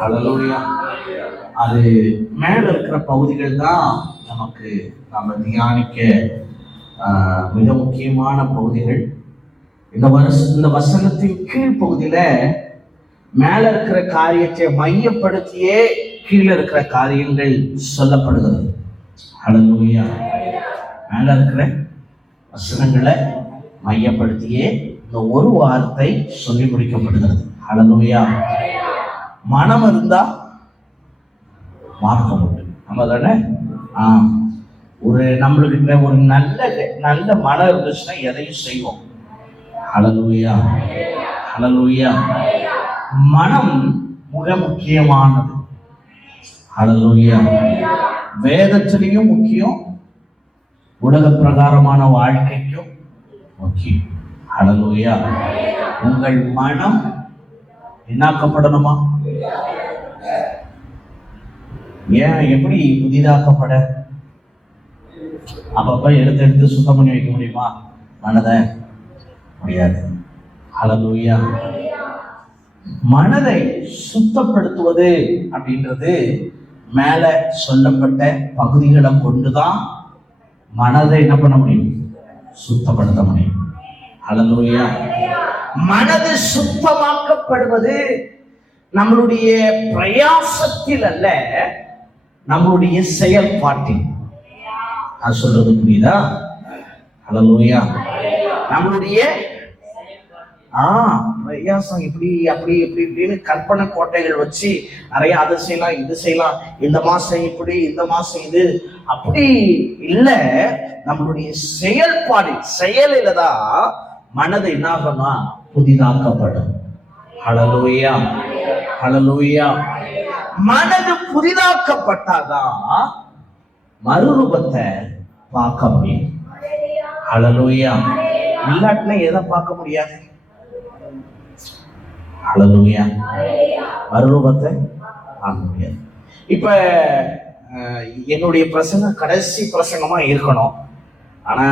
ஹல்லேலூயா. அது மேல இருக்கிற பகுதிகள் தான் நமக்கு நம்ம தியானிக்க மிக முக்கியமான பகுதிகள். இந்த வசனத்தின் கீழ் பகுதியில மேல இருக்கிற காரியத்தை மையப்படுத்தியே கீழே இருக்கிற காரியங்கள் சொல்லப்படுகிறது. ஹல்லேலூயா. மேல இருக்கிற வசனங்களை மையப்படுத்தியே இந்த ஒரு வார்த்தை சொல்லி முடிக்கப்படுகிறது. ஹல்லேலூயா. மனம் இருந்தா மார்க்கம் உண்டு. நம்ம தானே ஒரு நம்மளுக்கு ஒரு நல்ல மனம் இருந்துச்சுன்னா எதையும் செய்வோம். ஹல்லேலூயா. ஹல்லேலூயா. மனம் மிக முக்கியமானது. ஹல்லேலூயா. வேதத்திலையும் முக்கியம், உலக பிரகாரமான வாழ்க்கைக்கும் முக்கியம். ஹல்லேலூயா. உங்கள் மனம் என்னாக்கப்படணுமா? ஏன் எப்படி புதிதாக்கப்பட? அப்பப்ப எடுத்து சுத்தம் பண்ணி வைக்க முடியுமா மனதை? முடியாது. ஹல்லேலூயா. மனதை சுத்தப்படுத்துவது அப்படின்றது மேல சொல்லப்பட்ட பகுதிகளை கொண்டுதான் மனதை என்ன பண்ண முடியும்? சுத்தப்படுத்த முடியும். ஹல்லேலூயா. மனது சுத்தமாக்கப்படுவது நம்மளுடைய பிரயாசத்தில் அல்ல, நம்மளுடைய செயல்பாட்டில். நான் சொல்றது புரியுதா? ஹல்லேலூயா. நம்மளுடைய பிரயாசம் இப்படி அப்படி இப்படி இப்படின்னு கற்பனை கோட்டைகள் வச்சு நிறைய அதை செய்யலாம் இது செய்யலாம், இந்த மாசம் இப்படி இந்த மாசம் இது அப்படி இல்லை. நம்மளுடைய செயல்பாடு செயலில தான் மனது என்ன ஆகும்னா புதிதாக்கப்படும். ஹல்லேலூயா. ஹல்லேலூயா. மனது புதிதாக்கப்பட்டாதான் மறுரூபத்தை பார்க்க முடியும். ஹல்லேலூயா. இல்லாட்டினா எதை பார்க்க முடியாது? ஹல்லேலூயா. மறுரூபத்தை பார்க்க முடியாது. இப்ப என்னுடைய பிரசங்கம் கடைசி பிரசங்கமா இருக்கணும். ஆனா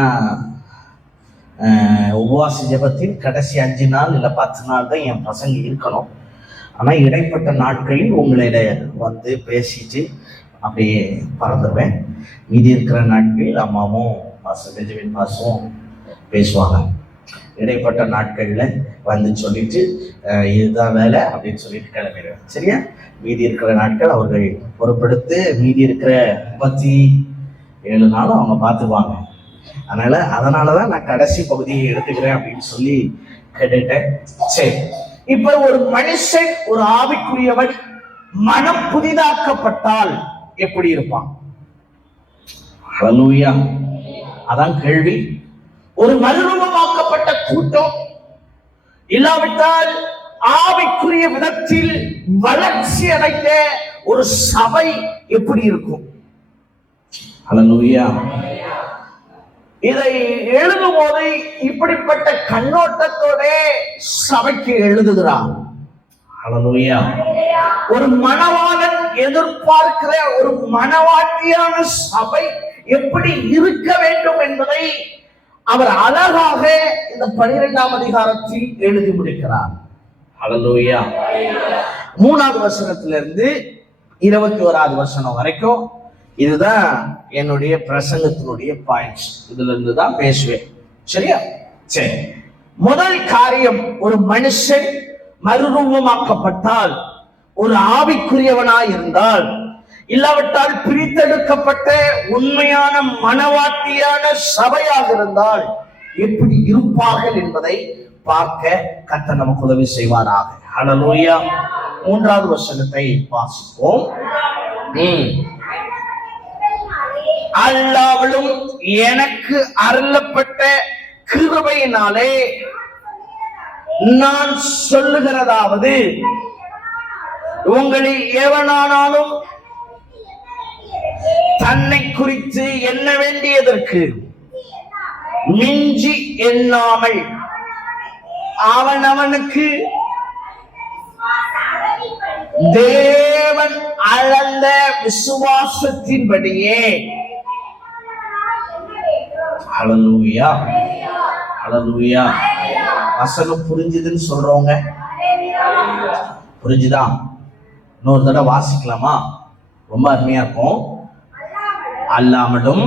உபவாச ஜெபத்தில் கடைசி 5 நாள் இல்லை 10 நாள் தான் என் பிரசங்கம் இருக்கணும். ஆனா இடைப்பட்ட நாட்களில் உங்களிட வந்து பேசிட்டு அப்படியே பறந்துடுவேன். மீதி இருக்கிற நாட்களில் அம்மாவும் பாசம் பெஞ்சமின் பாசும் பேசுவாங்க. இடைப்பட்ட நாட்கள்ல வந்து சொல்லிட்டு இதுதான் வேலை அப்படின்னு சொல்லிட்டு கிளம்பிடுவேன். சரியா? மீதி இருக்கிற நாட்கள் அவர்கள் பொறுப்படுத்து மீதி இருக்கிற 37 நாளும் அவங்க பார்த்துக்குவாங்க. அதனாலதான் நான் கடைசி பகுதியை எடுத்துக்கிறேன் அப்படின்னு சொல்லி கேட்டுட்டேன். சரி, இப்ப ஒரு மனுஷன், ஒரு ஆவிக்குரியவன் மனம் புதிதாக்கப்பட்டால் எப்படி இருப்பான்? ஹல்லேலூயா. அதான் கேள்வி. ஒரு மறுரூபமாக்கப்பட்ட கூட்டம் இல்லாவிட்டால் ஆவிக்குரிய விதத்தில் வளர்ச்சி அடைந்த ஒரு சபை எப்படி இருக்கும்? ஹல்லேலூயா. இதை எழுதும் போது இப்படிப்பட்ட கண்ணோட்டத்தோட சபைக்கு எழுதுகிறார். ஹல்லேலூயா. ஒரு மணவாளன் எதிர்பார்க்கிற ஒரு மணவாட்டியான சபை எப்படி இருக்க வேண்டும் என்பதை அவர் அழகாக இந்த 12ஆம் அதிகாரத்தில் எழுதி முடிக்கிறார். ஹல்லேலூயா. 3வது வசனத்திலிருந்து 21வது வசனம் வரைக்கும் இதுதான் என்னுடைய பிரசங்கத்தினுடைய பாயிண்ட்ஸ். இதுல இருந்து தான் பேசுவேன். சரியா? சரி. முதல் காரியம், ஒரு மனுஷன் மறுரூபமாக்கப்பட்டால், ஒரு ஆவிக்குரியவனாய் இருந்தால், இல்லாவிட்டால் பிரித்தெடுக்கப்பட்ட உண்மையான மனவாட்டியான சபையாக இருந்தால் எப்படி இருப்பார்கள் என்பதை பார்க்க கர்த்தர் நமக்கு உதவி செய்வாராக. ஹல்லேலூயா. 3வது வசனத்தை வாசிப்போம். அல்லாமலும் எனக்கு அருளப்பட்ட கிருபையினாலே நான் சொல்லுகிறதாவது, உங்களில் எவனானாலும் தன்னை குறித்து எண்ண வேண்டியதற்கு மிஞ்சி எண்ணாமல் அவனுக்கு தேவன் அளந்த விசுவாசத்தின்படியே. ஹல்லேலூயா. ஹல்லேலூயா. வசனம் புரிஞ்சுதுன்னு சொல்றவங்க புரிஞ்சுதான்? இன்னொரு தடவை வாசிக்கலாமா? ரொம்ப அருமையா இருக்கும். அல்லாமலும்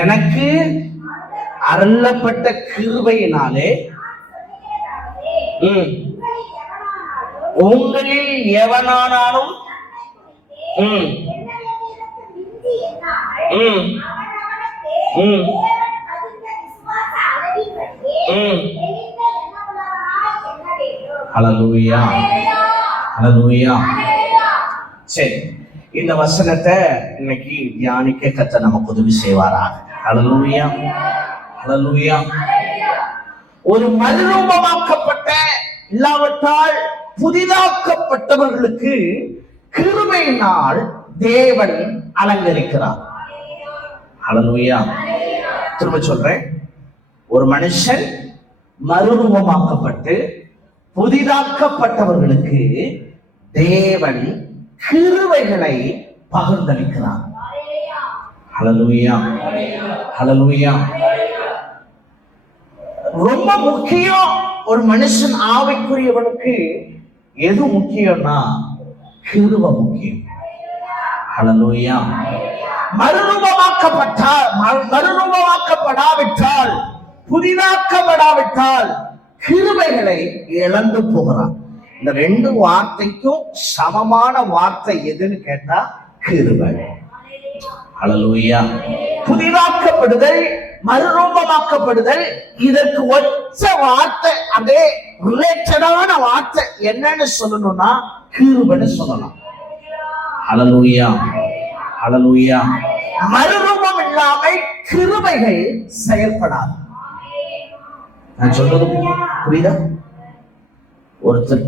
எனக்கு அருளப்பட்ட கிருபையினாலே உங்களில் எவனானாலும் ஹல்லேலூயா, ஹல்லேலூயா. சரி, இந்த வசனத்தை இன்னைக்கு தியானிக்க கர்த்தர் நமக்கு உதவி செய்வாராக. ஹல்லேலூயா, ஹல்லேலூயா. ஒரு மறுரூபமாக்கப்பட்ட இல்லாவிட்டால் புதிதாக்கப்பட்டவர்களுக்கு கிருபையினால் தேவன் அலங்கரிக்கிறார். ஹல்லேலூயா. திரும்ப சொல்றேன், ஒரு மனுஷன் மறுரூபமாக்கப்பட்டு புதிதாக்கப்பட்டவர்களுக்கு தேவன் கிருபைகளை பகிர்ந்தளிக்கிறார். ஹல்லேலூயா, ஹல்லேலூயா. ரொம்ப முக்கியம். ஒரு மனுஷன் ஆவிக்குரியவனுக்கு எது முக்கியம்னா கிருபை முக்கியம். ஹல்லேலூயா. மறுரூபமாக்கப்படாவிட்டால் புதிதாக்கப்படாவிட்டால் கிருபைகளை இழந்து போகிறான். இந்த ரெண்டு வார்த்தைக்கும் சமமான வார்த்தை எதுன்னு கேட்டா கிருபை. ஹல்லேலூயா. புதிதாக்கப்படுதல், மறுரூபமாக்கப்படுதல், இதற்கு ஒற்ற வார்த்தை, அதே ரிலேட்டடான வார்த்தை என்னன்னு சொல்லணும்னா கிருபைன்னு சொல்லலாம். ஹல்லேலூயா, ஹல்லேலூயா. மறுரூபம் இல்லாமல் கிருபைகள் செயல்படாது. நான் சொல்றது புரியுதா? ஒருத்தர்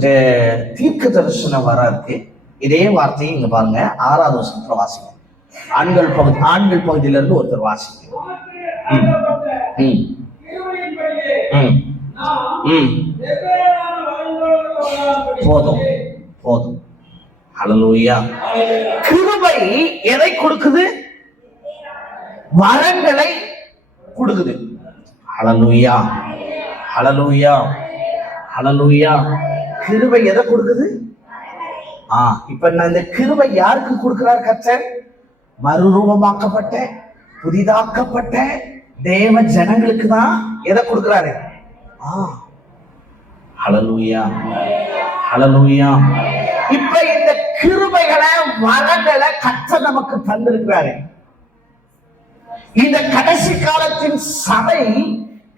தீர்க்க தரிசனம் வர இருக்கு. இதே வார்த்தையை இங்க பாருங்க, 6வது வசனத்துல வாசிங்க. ஆண்கள் பகுதியில இருந்து ஒருத்தர் வாசிங்க. போதும் போதும். ஹல்லேலூயா. கிருபை எதை கொடுக்குது? வரங்களை கொடுக்குது. ஹல்லேலூயா, ஹல்லேலூயா, ஹல்லேலூயா. கிருபை எதை கொடுக்குது? இப்ப நான் இந்த கிருபை யாருக்கு கொடுக்கிறார் கர்த்தர்? மறுரூபமாக்கப்பட்ட புதிதாக்கப்பட்ட தேவ ஜனங்களுக்கு தான் எதை கொடுக்கிறாரு? ஹல்லேலூயா, ஹல்லேலூயா. இப்ப இந்த கிருபைகளை வரங்களை கர்த்தர் நமக்கு தந்திருக்கிறாரு. இந்த கடைசி காலத்தின் சபை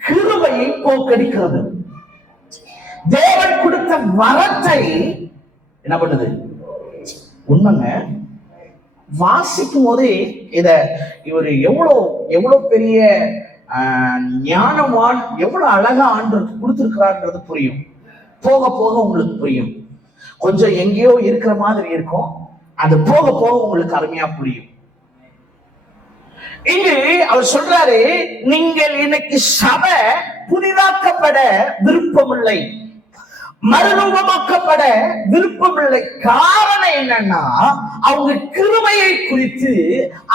கிருபையை போக்கடிக்கிறது. தேவன் கொடுத்த வரத்தை என்ன பண்ணுது? உண்மைங்க. வாசிக்கும் போதே இவர் எவ்வளவு பெரிய ஞானவான், எவ்வளவு அழகா ஆண்டு கொடுத்திருக்கிறார்ன்றது புரியும். போக போக உங்களுக்கு புரியும். கொஞ்சம் எங்கேயோ இருக்கிற மாதிரி இருக்கும், அது போக போக உங்களுக்கு அருமையா புரியும். இங்கு அவர் சொல்றாரு, நீங்கள் இன்னைக்கு சபை புதிதாக்கப்பட விருப்பமில்லை, மறுரூபமாக்கப்பட விருப்பமில்லை. காரணம் என்னன்னா, அவங்க கிருபையை குறித்து,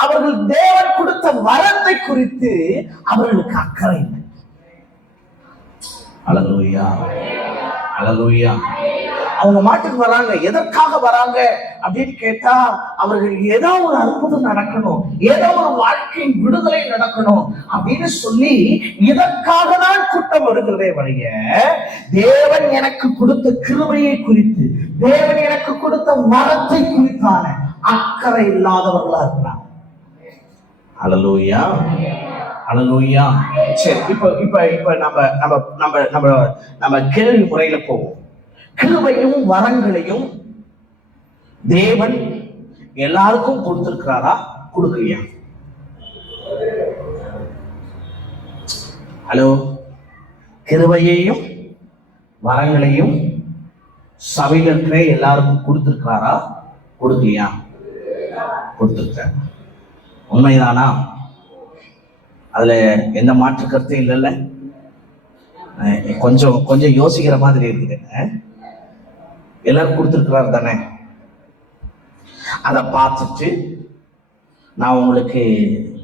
அவர்கள் தேவன் கொடுத்த வரத்தை குறித்து அவர்களுக்கு அக்கறை இல்லை. ஹல்லேலூயா, ஹல்லேலூயா. அவங்க மாட்டுக்கு வராங்க. எதற்காக வராங்க அப்படின்னு கேட்டா, அவர்கள் ஏதோ ஒரு அற்புதம் நடக்கணும், ஏதோ ஒரு வாழ்க்கையின் விடுதலை நடக்கணும் அப்படின்னு சொல்லி இதற்காக தான் கூட்டம் வருகிறதே வழிய, தேவன் எனக்கு கொடுத்த கிருபையை குறித்து, தேவன் எனக்கு கொடுத்த வரத்தை குறித்தான அக்கறை இல்லாதவர்களா இருக்கிறாங்க. ஹல்லேலூயா, ஹல்லேலூயா. சரி, இப்ப நம்ம கேள்வி முறையில போவோம். கிருபையும் வரங்களையும் தேவன் எல்லாருக்கும் கொடுத்திருக்கிறாரா, கொடுக்கலையா? ஹலோ, கிருபையையும் வரங்களையும் சபையில் இருக்கிற எல்லாருக்கும் கொடுத்திருக்கிறாரா, கொடுக்கலையா? கொடுத்திருக்க. உண்மைதானா? அதுல எந்த மாற்று கருத்தும் இல்லைல்ல? கொஞ்சம் யோசிக்கிற மாதிரி இருக்குது. எல்லாரும் கொடுத்துருக்கிறார் தானே? அதை பார்த்துட்டு நான் உங்களுக்கு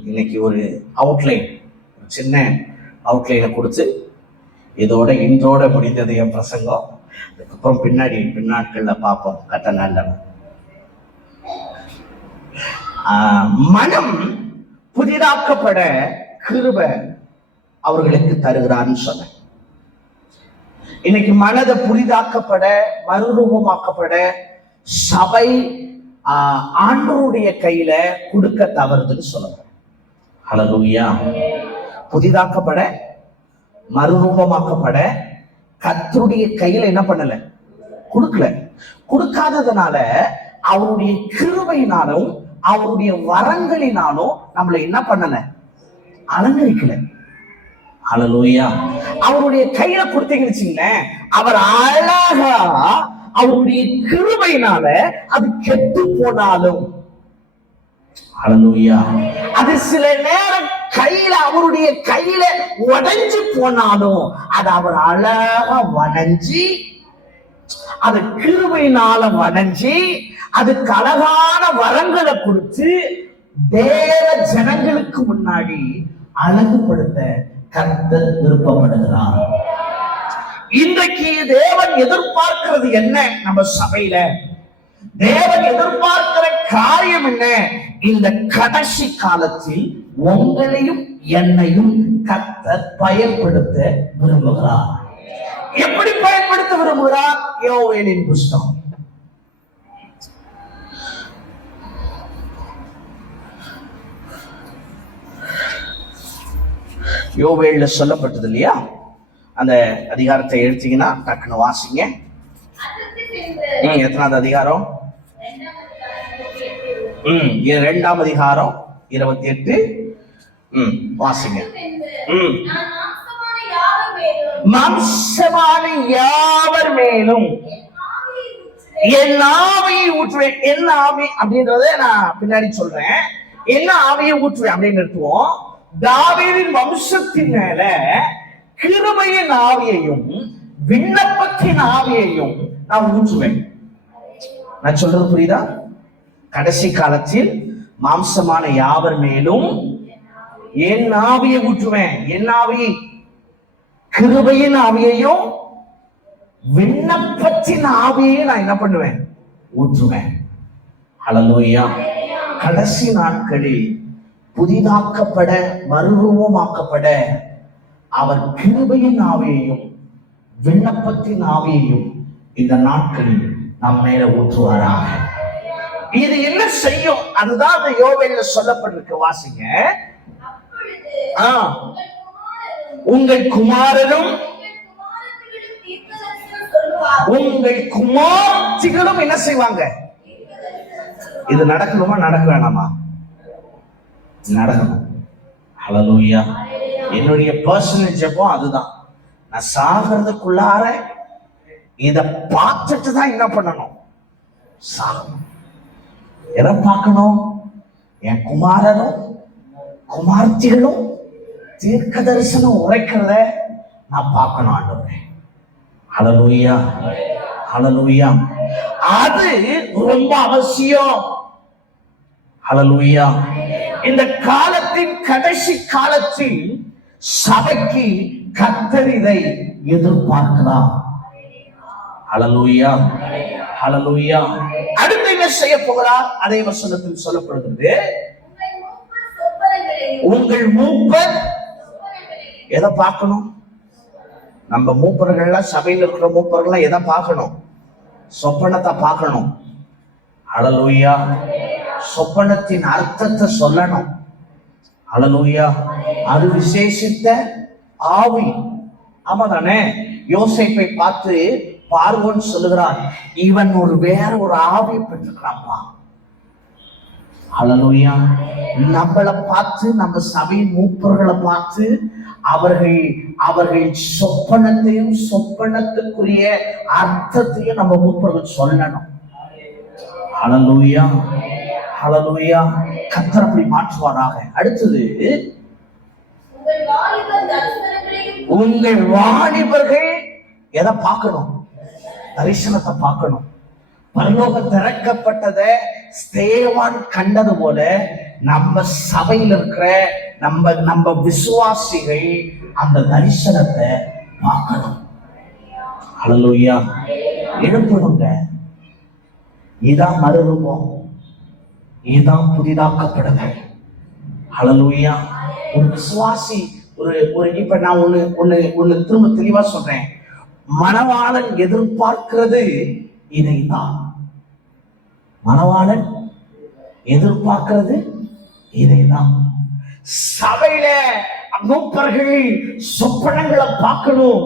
இன்னைக்கு ஒரு அவுட்லைன், சின்ன அவுட்லைனை கொடுத்து இன்றோட முடிந்தது என் பிரசங்கம். அதுக்கப்புறம் பின்னாட்கள்ல பார்ப்போம். கட்ட நல்ல மனம் புதிதாக்கப்பட கிருபை அவர்களுக்கு தருகிறான்னு சொன்ன. இன்னைக்கு மனதை புதிதாக்கப்பட மறுரூபமாக்கப்பட சபை ஆண்டவருடைய கையில கொடுக்க தவறுதுன்னு சொல்லுங்க. ஹல்லேலூயா. புதிதாக்கப்பட மறுரூபமாக்கப்பட கர்த்தருடைய கையில என்ன பண்ணல, கொடுக்கல. கொடுக்காததுனால அவருடைய கிருபையினாலும் அவருடைய வரங்களினாலும் நம்மளை என்ன பண்ணல, அலங்கரிக்கல. ஹல்லேலூயா. அவருடைய கையில கொடுத்தீங்கன்னு அவர் அழகா அவருடைய கிருபையினால அது கெட்டு போனாலும், ஹல்லேலூயா, அது சில நேரம் கையில அவருடைய கையில உடைஞ்சு போனாலும் அது அவர் அழகா வணஞ்சி, அது கிருபையினால வணஞ்சி அதுக்கு அழகான வரங்களை கொடுத்து தேவ ஜனங்களுக்கு முன்னாடி அழகுபடுத்த கர்த்தர் விருப்பப்படுகிறார். இன்றைக்கு தேவன் எதிர்பார்க்கிறது என்ன? நம்ம சபையில தேவன் எதிர்பார்க்கிற காரியம் என்ன? இந்த கடைசி காலத்தில் உங்களையும் என்னையும் கர்த்தர் பயன்படுத்த விரும்புகிறார். எப்படி பயன்படுத்த விரும்புகிறார்? யோவேலின் புஸ்தகம் யோவேல்ல சொல்லப்பட்டது இல்லையா? அந்த அதிகாரத்தை எடுத்தீங்கன்னா டக்குன்னு வாசிங்க. எத்தனாவது அதிகாரம்? 2ஆம் அதிகாரம் 28. வாசிங்க. மாம்சமான யாவர் மேலும் என் ஆவியை ஊற்றுவேன். என்ன ஆவி அப்படின்றத நான் பின்னாடி சொல்றேன். என்ன ஆவியை ஊற்றுவேன் அப்படின்னு நிறுத்துவோம். தாவீதின் வம்சத்தின் மேல கிருபையின் ஆவியையும் விண்ணப்பத்தின் ஆவியையும் நான் ஊற்றுவேன். நான் சொல்றது புரியுதா? கடைசி காலத்தில் மாம்சமான யாவர் மேலும் என் ஆவியை ஊற்றுவேன். என் ஆவி கிருபையின் ஆவியையும் விண்ணப்பத்தின் ஆவியையும் நான் என்ன பண்ணுவேன்? ஊற்றுவேன். ஹல்லேலூயா. கடைசி நாட்களில் புதிதாக்கப்பட மறுரூபமாக்கப்பட அவர் கிருபையின் ஆவியையும் விண்ணப்பத்தின் ஆவியையும் இந்த நாட்களில் நம் மேல ஊற்றுவாராக. இது என்ன செய்யும்? அதுதான் அந்த யோவேல்ல சொல்லப்பட்டிருக்கு. வாசிங்க. உங்கள் குமாரரும் உங்கள் குமார்த்திகளும் என்ன செய்வாங்க? இது நடக்கணுமா நடக்க வேணாமா? நடக்கணும். ஹல்லேலூயா. என்னுடைய பர்சனல் ஜெபம் அதுதான். நான் சாகிறதுக்குள்ளார இத பார்த்துட்டு தான் என்ன பண்ணணும்? சாகணும். எதை பார்க்கணும்? என் குமாரரும் குமார்த்திகளும் தீர்க்க தரிசனம் உரைக்கிறத நான் பார்க்கணும். ஆண்டவரே, ஹல்லேலூயா, ஹல்லேலூயா. அது ரொம்ப அவசியம். ஹல்லேலூயா. இந்த காலத்தின் கடைசி காலத்தில் சபைக்கு கர்த்தர் இதை எதிர்பார்க்கிறார். ஹல்லேலூயா, ஹல்லேலூயா. அடுத்து என்ன செய்ய போகிறார்? அதே வசனத்தில் சொல்லப்படுகிறது. உங்கள் மூப்பர் எதை பார்க்கணும்? நம்ம மூப்பர்கள்லாம், சபையில் இருக்கிற மூப்பர்கள்லாம் எதை பார்க்கணும்? சொப்பனத்தை பார்க்கணும். ஹல்லேலூயா. சொப்பனத்தின் அர்த்தத்தை சொல்லணும். ஹல்லேலூயா. அது விசேஷித்த ஆவி. ஆமாதானே? யோசேப்பை பார்த்து பார்வோன் சொல்லுகிறான், இவன் வேற ஒரு ஆவி பெற்றுக்கிறான்ப்பா. ஹல்லேலூயா. நம்மளை பார்த்து, நம்ம சபையின் மூப்பர்களை பார்த்து அவர்கள் சொப்பனத்தையும் சொப்பனத்துக்குரிய அர்த்தத்தையும் நம்ம மூப்பர்கள் சொல்லணும். ஹல்லேலூயா, ஹல்லேலூயா. கர்த்தர் அப்படி மாற்றுவாராக. அடுத்தது, உங்கள் வாலிபர்கள் எதை பார்க்கணும்? தரிசனத்தை பார்க்கணும். பரலோகம் திறக்கப்பட்டதை ஸ்தேவான் கண்டது போல நம்ம சபையில் இருக்கிற நம்ம விசுவாசிகள் அந்த தரிசனத்தை பார்க்கணும். ஹல்லேலூயா. எழுப்பணுங்க. இதான் மறுரூபம், இதான் புதிதாக்கப்படுதல். ஹல்லேலூயா. ஒரு விசுவாசி ஒரு இப்ப நான் ஒண்ணு திரும்ப தெளிவா சொல்றேன். மணவாளன் எதிர்பார்க்கிறது இதைதான். மணவாளன் எதிர்பார்க்கிறது இதைதான். சபையில மூப்பர்கள் சொப்பனங்களை பார்க்கணும்.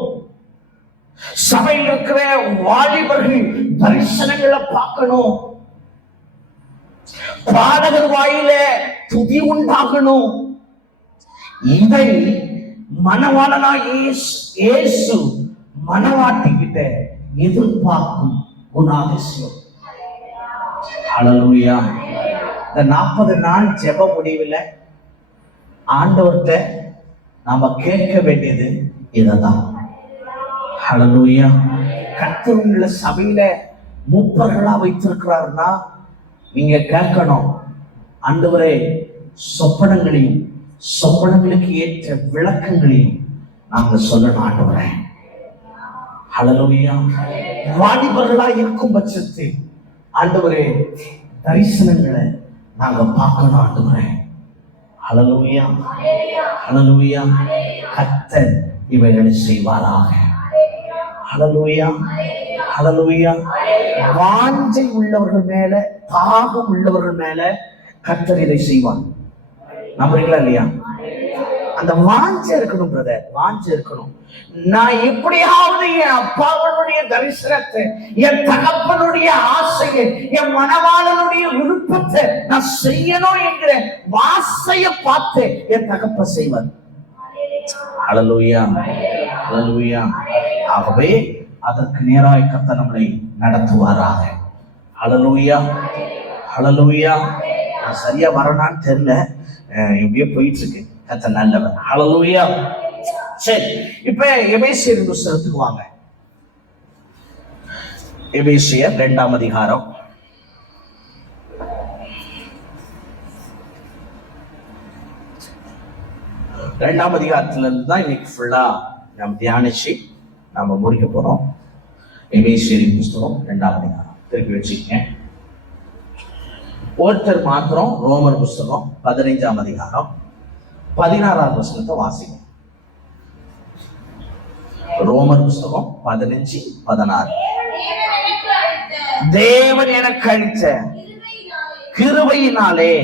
சபையில் இருக்கிற வாலிபர்கள் தரிசனங்களை பார்க்கணும். பாடகர் வாயில துதி உண்டாகணும். இதை மணவாளனா இயேசு மணவாட்டி கிட்ட எதிர்பார்க்கும் குணாதிசயம். ஹல்லேலூயா. இந்த 40 நாள் ஜெப முடிவில் ஆண்டவர்கிட்ட நாம கேட்க வேண்டியது இதுதான். ஹல்லேலூயா. கர்த்தர் உங்களை சபையில மூப்பர்களா வைத்திருக்கிறாருன்னா நீங்க கேட்கணும், ஆண்டவரே சொப்பனங்களையும் சொப்பனங்களுக்கு ஏற்ற விளக்கங்களையும் நாங்க சொல்லணும். ஆண்டவரே ஹல்லேலூயா. வாலிபர்களா இருக்கும் பட்சத்தில் ஆண்டவரே தரிசனங்களை நாங்க பார்க்கணும். ஆண்டவரே ஹல்லேலூயா. ஹல்லேலூயா. கர்த்தர் இவைகளை செய்வாராக. ஹல்லேலூயா. ஹல்லேலூயா. வாஞ்சை உள்ளவர்கள் மேல, தாகம் உள்ளவர்கள் மேல கர்த்தர் இதை செய்வார். நம்புறீங்களா இல்லையா? அந்த வாஞ்சை இருக்கணும் பிரதர், வாஞ்சை இருக்கணும். நான் எப்படியாவது என் அப்பாவனுடைய தரிசனத்தை, என் தகப்பனுடைய ஆசையை, என் மணவாளனுடைய விருப்பத்தை நான் செய்யணும் என்கிற வாசையை பார்த்து என் தகப்ப செய்வார். ஹல்லேலூயா. ஹல்லேலூயா. ஆகவே அதற்கு நேராய் கர்த்தர் நம்மளை நடத்துவாராக. ஹல்லேலூயா. ஹல்லேலூயா. நான் சரியா வரணும்னு தெரியல, எப்படியோ போயிட்டு இருக்கு. கர்த்தர் நல்லவர். ஹல்லேலூயா. சரி, இப்ப எபேசியர் புத்தகத்துக்கு வாங்க. எபேசியர் 2ஆம் அதிகாரம். இரண்டாம் அதிகாரத்துல இருந்து தான் இன்னைக்கு ஃபுல்லா நம்ம தியானிச்சு நம்ம முடிக்க போறோம். எபேசியரின் புத்தகம் 2ஆம் அதிகாரம் திருப்பி வச்சுக்கங்க. ஒருத்தர் மாத்திரம் ரோமர் புத்தகம் 15ஆம் அதிகாரம் 16ஆம் வசனத்தை வாசிங்க. ரோமர் புத்தகம் 15:16. தேவன் எனக்கு அளித்த கிருபையினாலே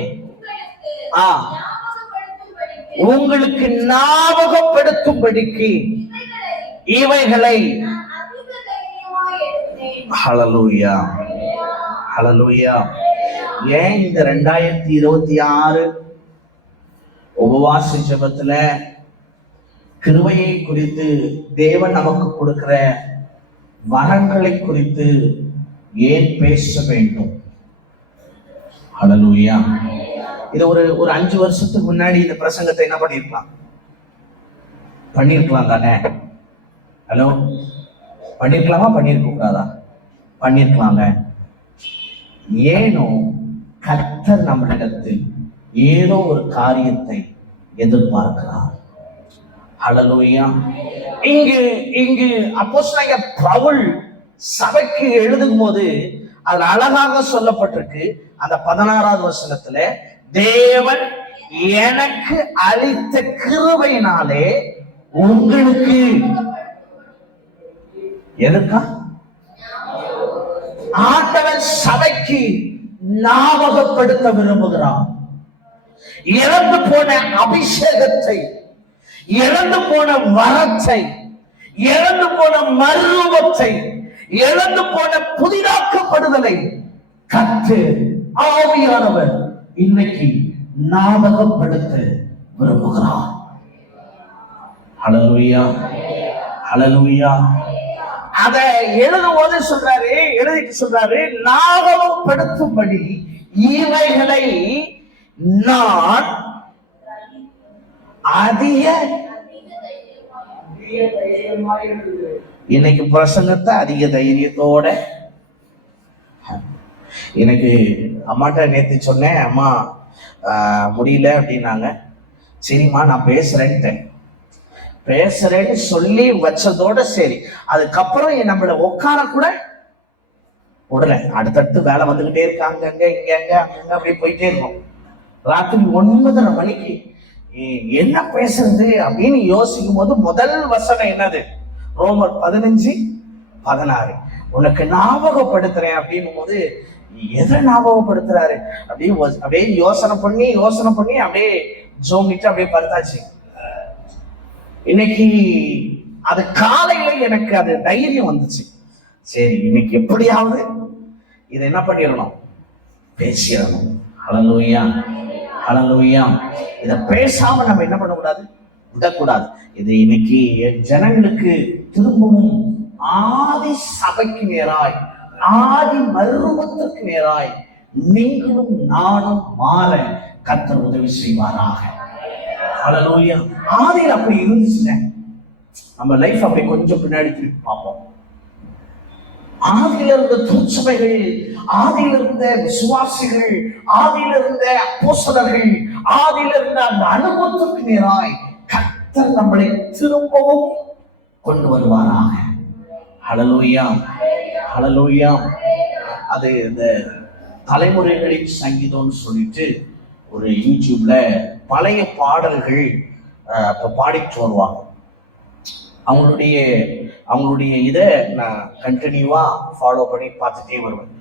உங்களுக்கு ஞாபகப்படுத்தும்படிக்கு இவைகளை. ஹல்லேலூயா. ஹல்லேலூயா. ஏன் இந்த 2026 உபவாச ஜெபத்துல கிருபையை குறித்து, தேவன் நமக்கு கொடுக்கிற வரங்களை குறித்து ஏன் பேச வேண்டும்? ஹல்லேலூயா. இது ஒரு 5 வருஷத்துக்கு முன்னாடி இந்த பிரசங்கத்தை என்ன பண்ணிருக்கலாம் தானே? ஹலோ, பண்ணிருக்கலாமா? பண்ணிருக்க கூடாதா? பண்ணிருக்கலாங்க. ஏனோ கர்த்தர் நம்மளிடத்தில் ஏதோ ஒரு காரியத்தை எதிர்பார்க்கிறார். ஹல்லேலூயா. இங்கு அப்போஸ்தலனாகிய பவுல் சபைக்கு எழுதும் போது அது அழகாக சொல்லப்பட்டிருக்கு. அந்த 16ஆவது வசனத்துல, தேவன் எனக்கு அளித்த கிருபையினாலே உங்களுக்கு. எதுக்கா? ஆண்டவர் சபைக்கு ஞாபகப்படுத்த விரும்புகிறார். இழந்து போன அபிஷேகத்தை, இழந்து போன வரத்தை, இழந்து போன மறுரூபத்தை, இழந்து போன புதிதாக்கப்படுதலை கர்த்தர் ஆவியானவர் இன்னைக்கு ஞாபகப்படுத்த விரும்புகிறார். ஹல்லேலூயா. ஹல்லேலூயா. அதை எழுதும்போது சொல்றாரு, எழுதிட்டு சொல்றாரு, ஞாபகப்படுத்தும்படி இவைகளை நான் இன்னைக்கு பிரசங்கத்தை அதிக தைரியத்தோட. எனக்கு அம்மாட்ட நேத்து சொன்னேன், அம்மா முடியல அப்படின்னாங்க. சரிம்மா நான் பேசுறேன்ட்டேன். பேசுறேன்னு சொல்லி வச்சதோட சரி. அதுக்கப்புறம் நம்மள உட்கார கூட உடல. அடுத்தடுத்து வேலை வந்துகிட்டே இருக்காங்க, அங்க இங்க அங்க அங்க அப்படியே போயிட்டே இருக்கும். ராத்திரி 9:30 மணிக்கு என்ன பேசுறது அப்படின்னு யோசிக்கும் போது முதல் வசனம் என்னது? ரோமர் 15:16. உனக்கு ஞாபகப்படுத்துறேன் அப்படின்னும் போது எதை ஞாபகப்படுத்துறாரு? அப்படியே யோசனை பண்ணி அப்படியே ஜோமிட்டு அப்படியே படுத்தாச்சு. இன்னைக்கு அது காலையில எனக்கு அது தைரியம் வந்துச்சு. சரி, இன்னைக்கு எப்படியாவது இதை என்ன பண்ணிடணும், பேசிடணும். ஹல்லேலூயா, ஹல்லேலூயா. இதை பேசாம நம்ம என்ன பண்ணக்கூடாது, விடக்கூடாது. இது இன்னைக்கு ஜனங்களுக்கு திரும்பவும் ஆதி சபைக்கு நேராய், ஆதி மர்மத்திற்கு நேராய் நீங்களும் நானும் மாற கர்த்தர் உதவி செய்வாராக. ஹல்லேலூயா. ஆதியில் அப்படி இருந்துச்சுங்க. நம்ம லைஃப் அப்படி கொஞ்சம் பின்னாடி திருப்பி பார்ப்போம். ஆதியில இருந்த திருச்சபைகள், ஆதியில இருந்த விசுவாசிகள், ஆதியில இருந்த அப்போஸ்தலர்கள், ஆதியில இருந்த அந்த அனுபவத்திற்கு நேராய் கர்த்தர் நம்மளை திரும்பவும் கொண்டு வருவாராக. ஹல்லேலூயா, ஹல்லேலூயா. அது இந்த தலைமுறைகளின் சங்கீதம்னு சொல்லிட்டு ஒரு யூடியூப்ல பழைய பாடல்கள் பாடிட்டு வருவாங்க. அவங்களுடைய இதை நான் கண்டினியூவா ஃபாலோ பண்ணி பார்த்துட்டே வருவேன்.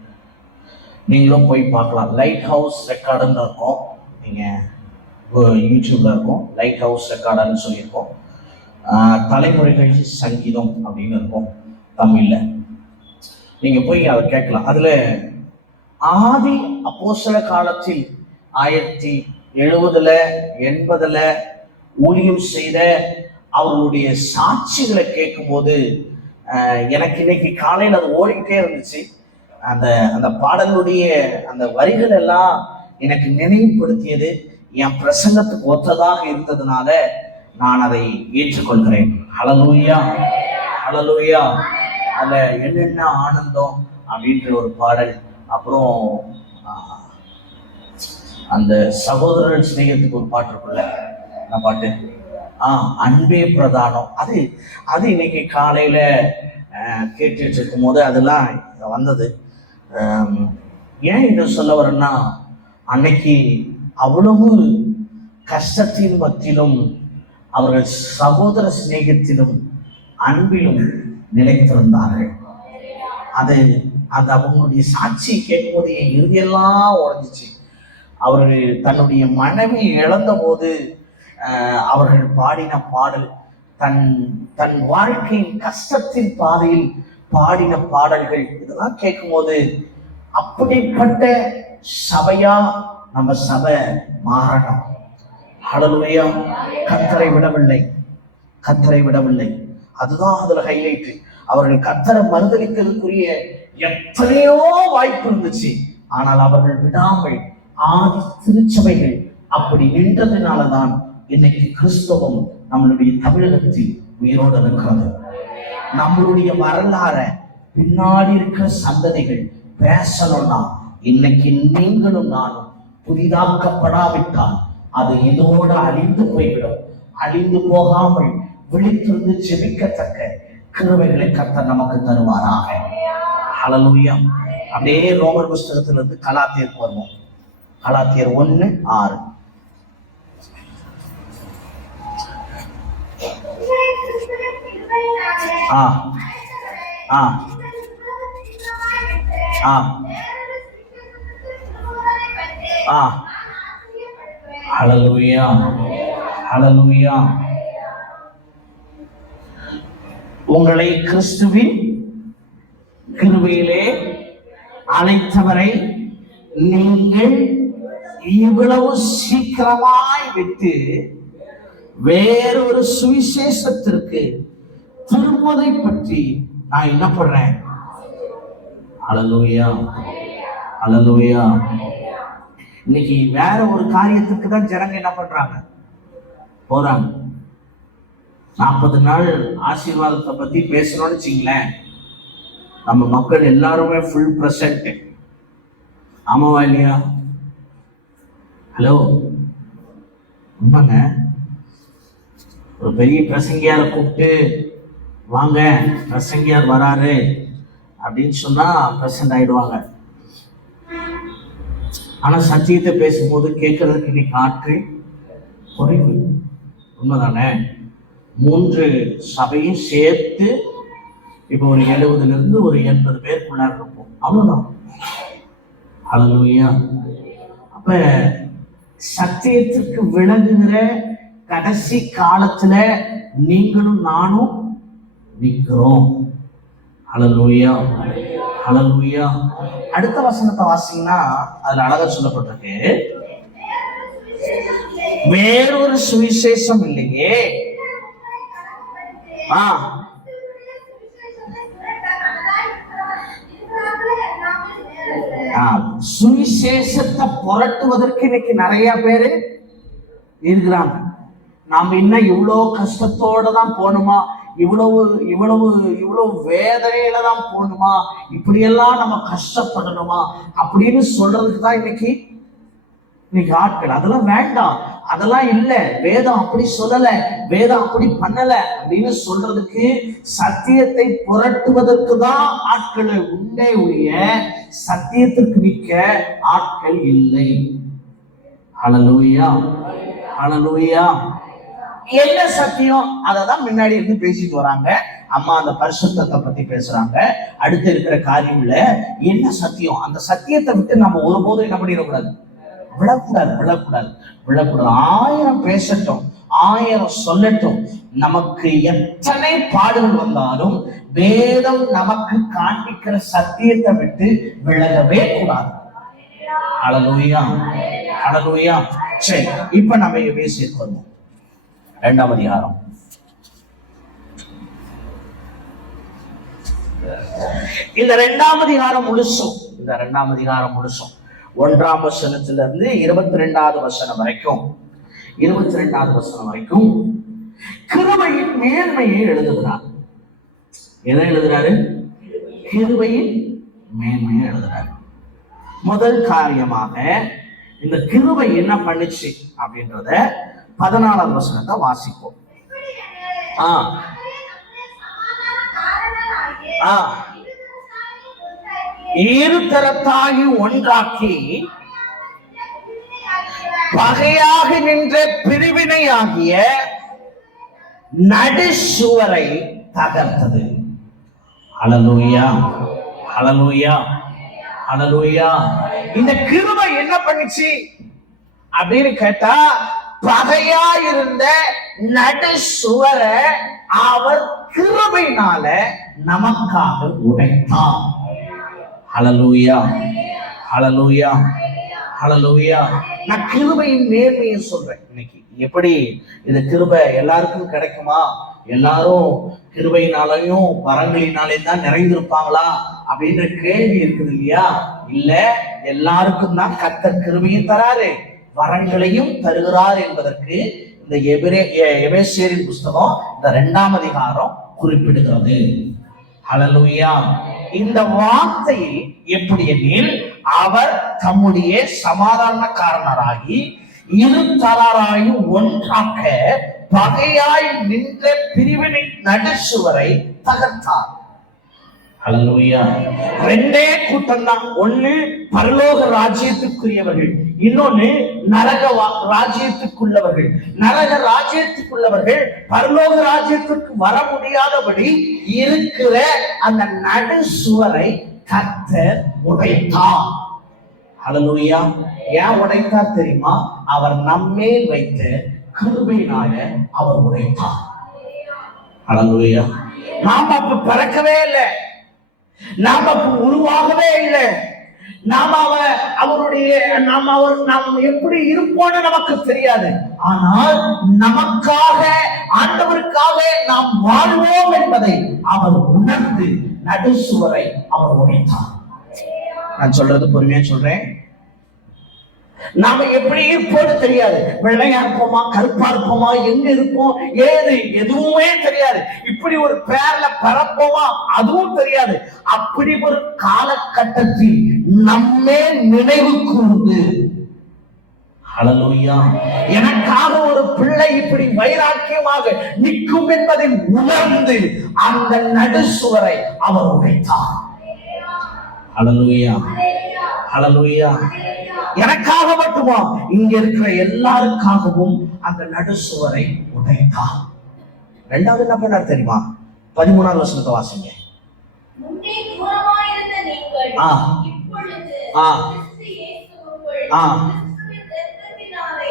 நீங்களும் போய் பார்க்கலாம். லைட் ஹவுஸ் ரெக்கார்டுன்னு இருக்கும், நீங்க யூடியூப்ல இருக்கும். லைட் ஹவுஸ் ரெக்கார்டுன்னு சொல்லியிருக்கோம். தலைமுறைகள் சங்கீதம் அப்படின்னு இருக்கும் தமிழ்ல. நீங்க போய் அதை கேட்கலாம். அதுல ஆதி அப்போஸ்தல காலத்தில் 1970 80 ஊழியம் செய்த அவர்களுடைய சாட்சிகளை கேட்கும்போது எனக்கு இன்னைக்கு காலையில் அது ஓடிக்கிட்டே இருந்துச்சு. அந்த பாடலுடைய அந்த வரிகள் எல்லாம் எனக்கு நினைவுபடுத்தியது. என் பிரசங்கத்துக்கு ஒத்ததாக இருந்ததுனால நான் அதை ஏற்றுக்கொள்கிறேன். ஹல்லேலூயா, ஹல்லேலூயா. அதுல என்னென்ன ஆனந்தம் அப்படின்ற ஒரு பாடல், அப்புறம் அந்த சகோதரர் சிநேகத்துக்கு ஒரு பாட்டு இருக்குல்ல, அந்த பாட்டு அன்பே பிரதானம். அது இன்னைக்கு காலையில கேட்டுட்டு இருக்கும் போது அதெல்லாம் வந்தது. ஏன் இதை சொல்ல வரேன்னா, அன்னைக்கு அவ்வளவு கஷ்டத்தின் மத்தியிலும் அவர்கள் சகோதர சிநேகத்திலும் அன்பிலும் நிலைத்திருந்தார்கள். அது அவங்களுடைய சாட்சி கேட்கும் போது என் இறுதியெல்லாம் உடைஞ்சிச்சு. அவர்கள் தன்னுடைய மனைவி இழந்த போது அவர்கள் பாடின பாடல், தன் வாழ்க்கையின் கஷ்டத்தின் பாதையில் பாடின பாடல்கள், இதெல்லாம் கேட்கும் போது அப்படிப்பட்ட சபையா நம்ம சபை மாறணும். ஹல்லேலூயா. கர்த்தரை விடவில்லை. அதுதான் அதுல ஹைலைட். அவர்கள் கர்த்தரை மறுதலிக்கிறதுக்குரிய எத்தனையோ வாய்ப்பு இருந்துச்சு. ஆனால் அவர்கள் விடாமல் ஆதி திருச்சபைகள் அப்படி நின்றதுனாலதான் இன்னைக்கு கிறிஸ்தவம் நம்மளுடைய தமிழகத்தில் உயிரோடு இருக்கிறது. நம்மளுடைய வரலாற பின்னாடி இருக்கிற சந்ததிகள் பேசணும்னா இன்னைக்கு நீங்களும் நானும் புதிதாக்கப்படாவிட்டால் அது இதோடு அழிந்து போய்விடும். அழிந்து போகாமல் விழித்திருந்து ஜெபிக்கத்தக்க கிருபைகளை கர்த்தர் நமக்கு தருவாராக. ஹல்லேலூயா. அப்படியே ரோமர் புஸ்தகத்திலிருந்து கலாத்தியருக்கு வருவோம். கலாத்தியர் 1:6. ஹல்லேலூயா, ஹல்லேலூயா. உங்களை கிறிஸ்துவின் கிருபையிலே அழைத்தவரை நீங்கள் இவ்வளவு சீக்கிரமாய் விட்டு வேறொரு சுவிசேஷத்திற்கு திரும்புவதை பற்றி நான் என்ன பண்றேன்? ஹல்லேலூயா, ஹல்லேலூயா. இன்னைக்கு வேற ஒரு காரியத்துக்கு தான் ஜனங்க என்ன பண்றாங்க, போறாங்க. 40 நாள் ஆசீர்வாதத்தை பத்தி பேசணும்னு வச்சுங்களேன், நம்ம மக்கள் எல்லாருமே ஃபுல் பிரசன்ட். ஆமாவா இல்லையா? ஹலோ, உண்மைங்க. ஒரு பெரிய பிரசங்கியாரை கூப்பிட்டு வாங்க பிரசங்கியார் வராரு அப்படின்னு சொன்னா பிரசன்ட் ஆயிடுவாங்க. ஆனா சத்தியத்தை பேசும்போது கேட்கறதுக்கு இன்னைக்கு ஆட்கள் குறைவு. உண்மைதானே? 3 சபையும் சேர்த்து இப்போ ஒரு 70 ஒரு 80 பேருக்குள்ள இருப்போம், அவ்வளவுதான். ஹல்லேலூயா. அப்ப சத்தியத்திற்கு விளங்குகிற கடைசி காலத்துல நீங்களும் நானும் நிற்கிறோம். ஹல்லேலூயா, ஹல்லேலூயா. அடுத்த வசனத்தை வாசிங்கன்னா அதுல அழகா சொல்லப்பட்டிருக்கு, வேறொரு சுவிசேஷம் இல்லையே. சுவிசேஷத்தை புரட்டுவதற்கு இன்னைக்கு நிறைய பேரு இருக்கிறாங்க. நாம இன்னும் இவ்வளவு கஷ்டத்தோட தான் போகணுமா, இவ்வளவு இவ்வளவு இவ்வளவு வேதனையில தான் போகணுமா, இப்படியெல்லாம் நம்ம கஷ்டப்படணுமா அப்படின்னு சொல்றதுக்கு தான் இன்னைக்கு ஆட்கள். அதெல்லாம் வேண்டாம், அதெல்லாம் இல்ல, வேதம் அப்படி சொல்லல, வேதம் அப்படி பண்ணல அப்படின்னு சொல்றதுக்கு, சத்தியத்தை புரட்டுவதற்கு தான் ஆட்கள் உண்டே ஒழிய சத்தியத்திற்கு நிற்க ஆட்கள் இல்லை. ஹல்லேலூயா, ஹல்லேலூயா. என்ன சத்தியம்? அததான் முன்னாடி இருந்து பேசிட்டு வராங்க. அம்மா அந்த பரிசுத்தத்தை பத்தி பேசுறாங்க. அடுத்து இருக்கிற காரியம்ல என்ன சத்தியம், அந்த சத்தியத்தை விட்டு நம்ம ஒருபோதும் என்ன பண்ணிடக்கூடாது, விழக்கூடாது. 1000 பேசட்டும், 1000 சொல்லட்டும், நமக்கு எத்தனை பாடுகள் வந்தாலும் வேதம் நமக்கு காண்பிக்கிற சத்தியத்தை விட்டு விலகவே கூடாது. ஹல்லேலூயா, ஹல்லேலூயா. சரி, இப்ப நம்ம பேசிட்டு வந்தோம் 2ஆம் அதிகாரம். இந்த 2ஆம் அதிகாரம் முழுசும் 1ஆம் வசனத்திலிருந்து 22வது வசனம் வரைக்கும், 22வது வசனம் வரைக்கும் கிருபையின் மேன்மையை எழுதுகிறார். எதை எழுதுறாரு? கிருபையின் மேன்மையை எழுதுறாரு. முதல் காரியமாக இந்த கிருபை என்ன பண்ணுச்சு அப்படின்றத 14வது வசனத்தை வாசிப்போம். இருதரத்தாகி ஒன்றாக்கி பகையாக நின்ற பிரிவினையாகிய நடுசுவரை தகர்த்தது. ஹல்லேலூயா, ஹல்லேலூயா, ஹல்லேலூயா. இந்த கிருபை என்ன பண்ணுச்சு அப்படின்னு கேட்டா, பகையாயிருந்த நடுசுவரை அவர் கிருபையினால நமக்காக உடைத்தார். ஹல்லேலூயா, ஹல்லேலூயா, ஹல்லேலூயா. நான் கிருபையின் நேர்மையை சொல்றேன். இன்னைக்கு எப்படி இந்த கிருபை எல்லாருக்கும் கிடைக்குமா? எல்லாரும் கிருபையினாலையும் வரங்களினாலையும் தான் நிறைந்திருப்பாங்களா அப்படின்ற கேள்வி இருக்குது இல்லையா? இல்ல, எல்லாருக்கும் தான் கர்த்தர் கிருபையும் தராரு, வரங்களையும் தருகிறார் என்பதற்கு இந்த எபேசியரின் புஸ்தகம் இந்த 2ஆம் அதிகாரம் குறிப்பிடுகிறது. ஹல்லேலூயா. இந்த வார்த்தையில் எப்படி எனில், அவர் தம்முடைய சமாதானக்காரனராகி இருதரராயும் ஒன்றாக்க பகையாய் நின்ற பிரிவினை நடுசுவரை தகர்த்தார். ஹல்லேலூயா. 2 கூட்டம் தான். ஒண்ணு பரலோக ராஜ்யத்துக்குரியவர்கள், இன்னொன்னு நரக ராஜ்யத்துக்குள்ளவர்கள். நரக ராஜ்யத்துக்குள்ளவர்கள் பரலோக ராஜ்யத்துக்கு வர முடியாதபடி இருக்கிற அந்த நடுசுவரை கர்த்தர் உடைத்தார். ஹல்லேலூயா. ஏன் உடைத்தார் தெரியுமா? அவர் நம்மேல் வைத்த கிருபையினால அவர் உடைத்தார். ஹல்லேலூயா. நாம் அப்ப பிறக்கவே இல்லை, நாம் அப்ப உருவாகவே இல்லை. நாம் எப்படி இருப்போம்னு நமக்கு தெரியாது. ஆனால் நமக்காக, ஆண்டவருக்காக நாம் வாழ்வோம் என்பதை அவர் உணர்ந்து நடுசுவரை அவர் உடைத்தார். நான் சொல்றது பொறுமையா சொல்றேன். நாம எப்படி இருப்போம்னு தெரியாது. வெள்ளையா இருப்போமா, கருப்பா இருப்போமா, எங்க இருப்போம், எதுவுமே தெரியாது. இப்படி ஒரு பேர்ல பரப்போமா, அதுவும் தெரியாது. அப்படி ஒரு காலகட்டத்தில் நம்மே நினைவு கூர்ந்து, ஹல்லேலூயா. எனக்காக ஒரு பிள்ளை இப்படி வைராக்கியமாக நிற்கும் என்பதை உணர்ந்து அந்த நடுசுவரை அவர் உடைத்தார். ஹல்லேலூயா, ஹல்லேலூயா. எனக்காக மட்டுமா, இங்க இருக்கிற எல்லாருக்காகவும் அந்த நடுசுவரை உடைத்தார். இரண்டாவது என்ன பண்ணார் தெரியுமா? 13வது வசனத்தை வாசிங்க. முன்னே தூரமாயிருந்த நீங்கள் இப்பொழுது கிறிஸ்து இயேசுவுக்குள் கிறிஸ்துவின் இரத்தத்தினாலே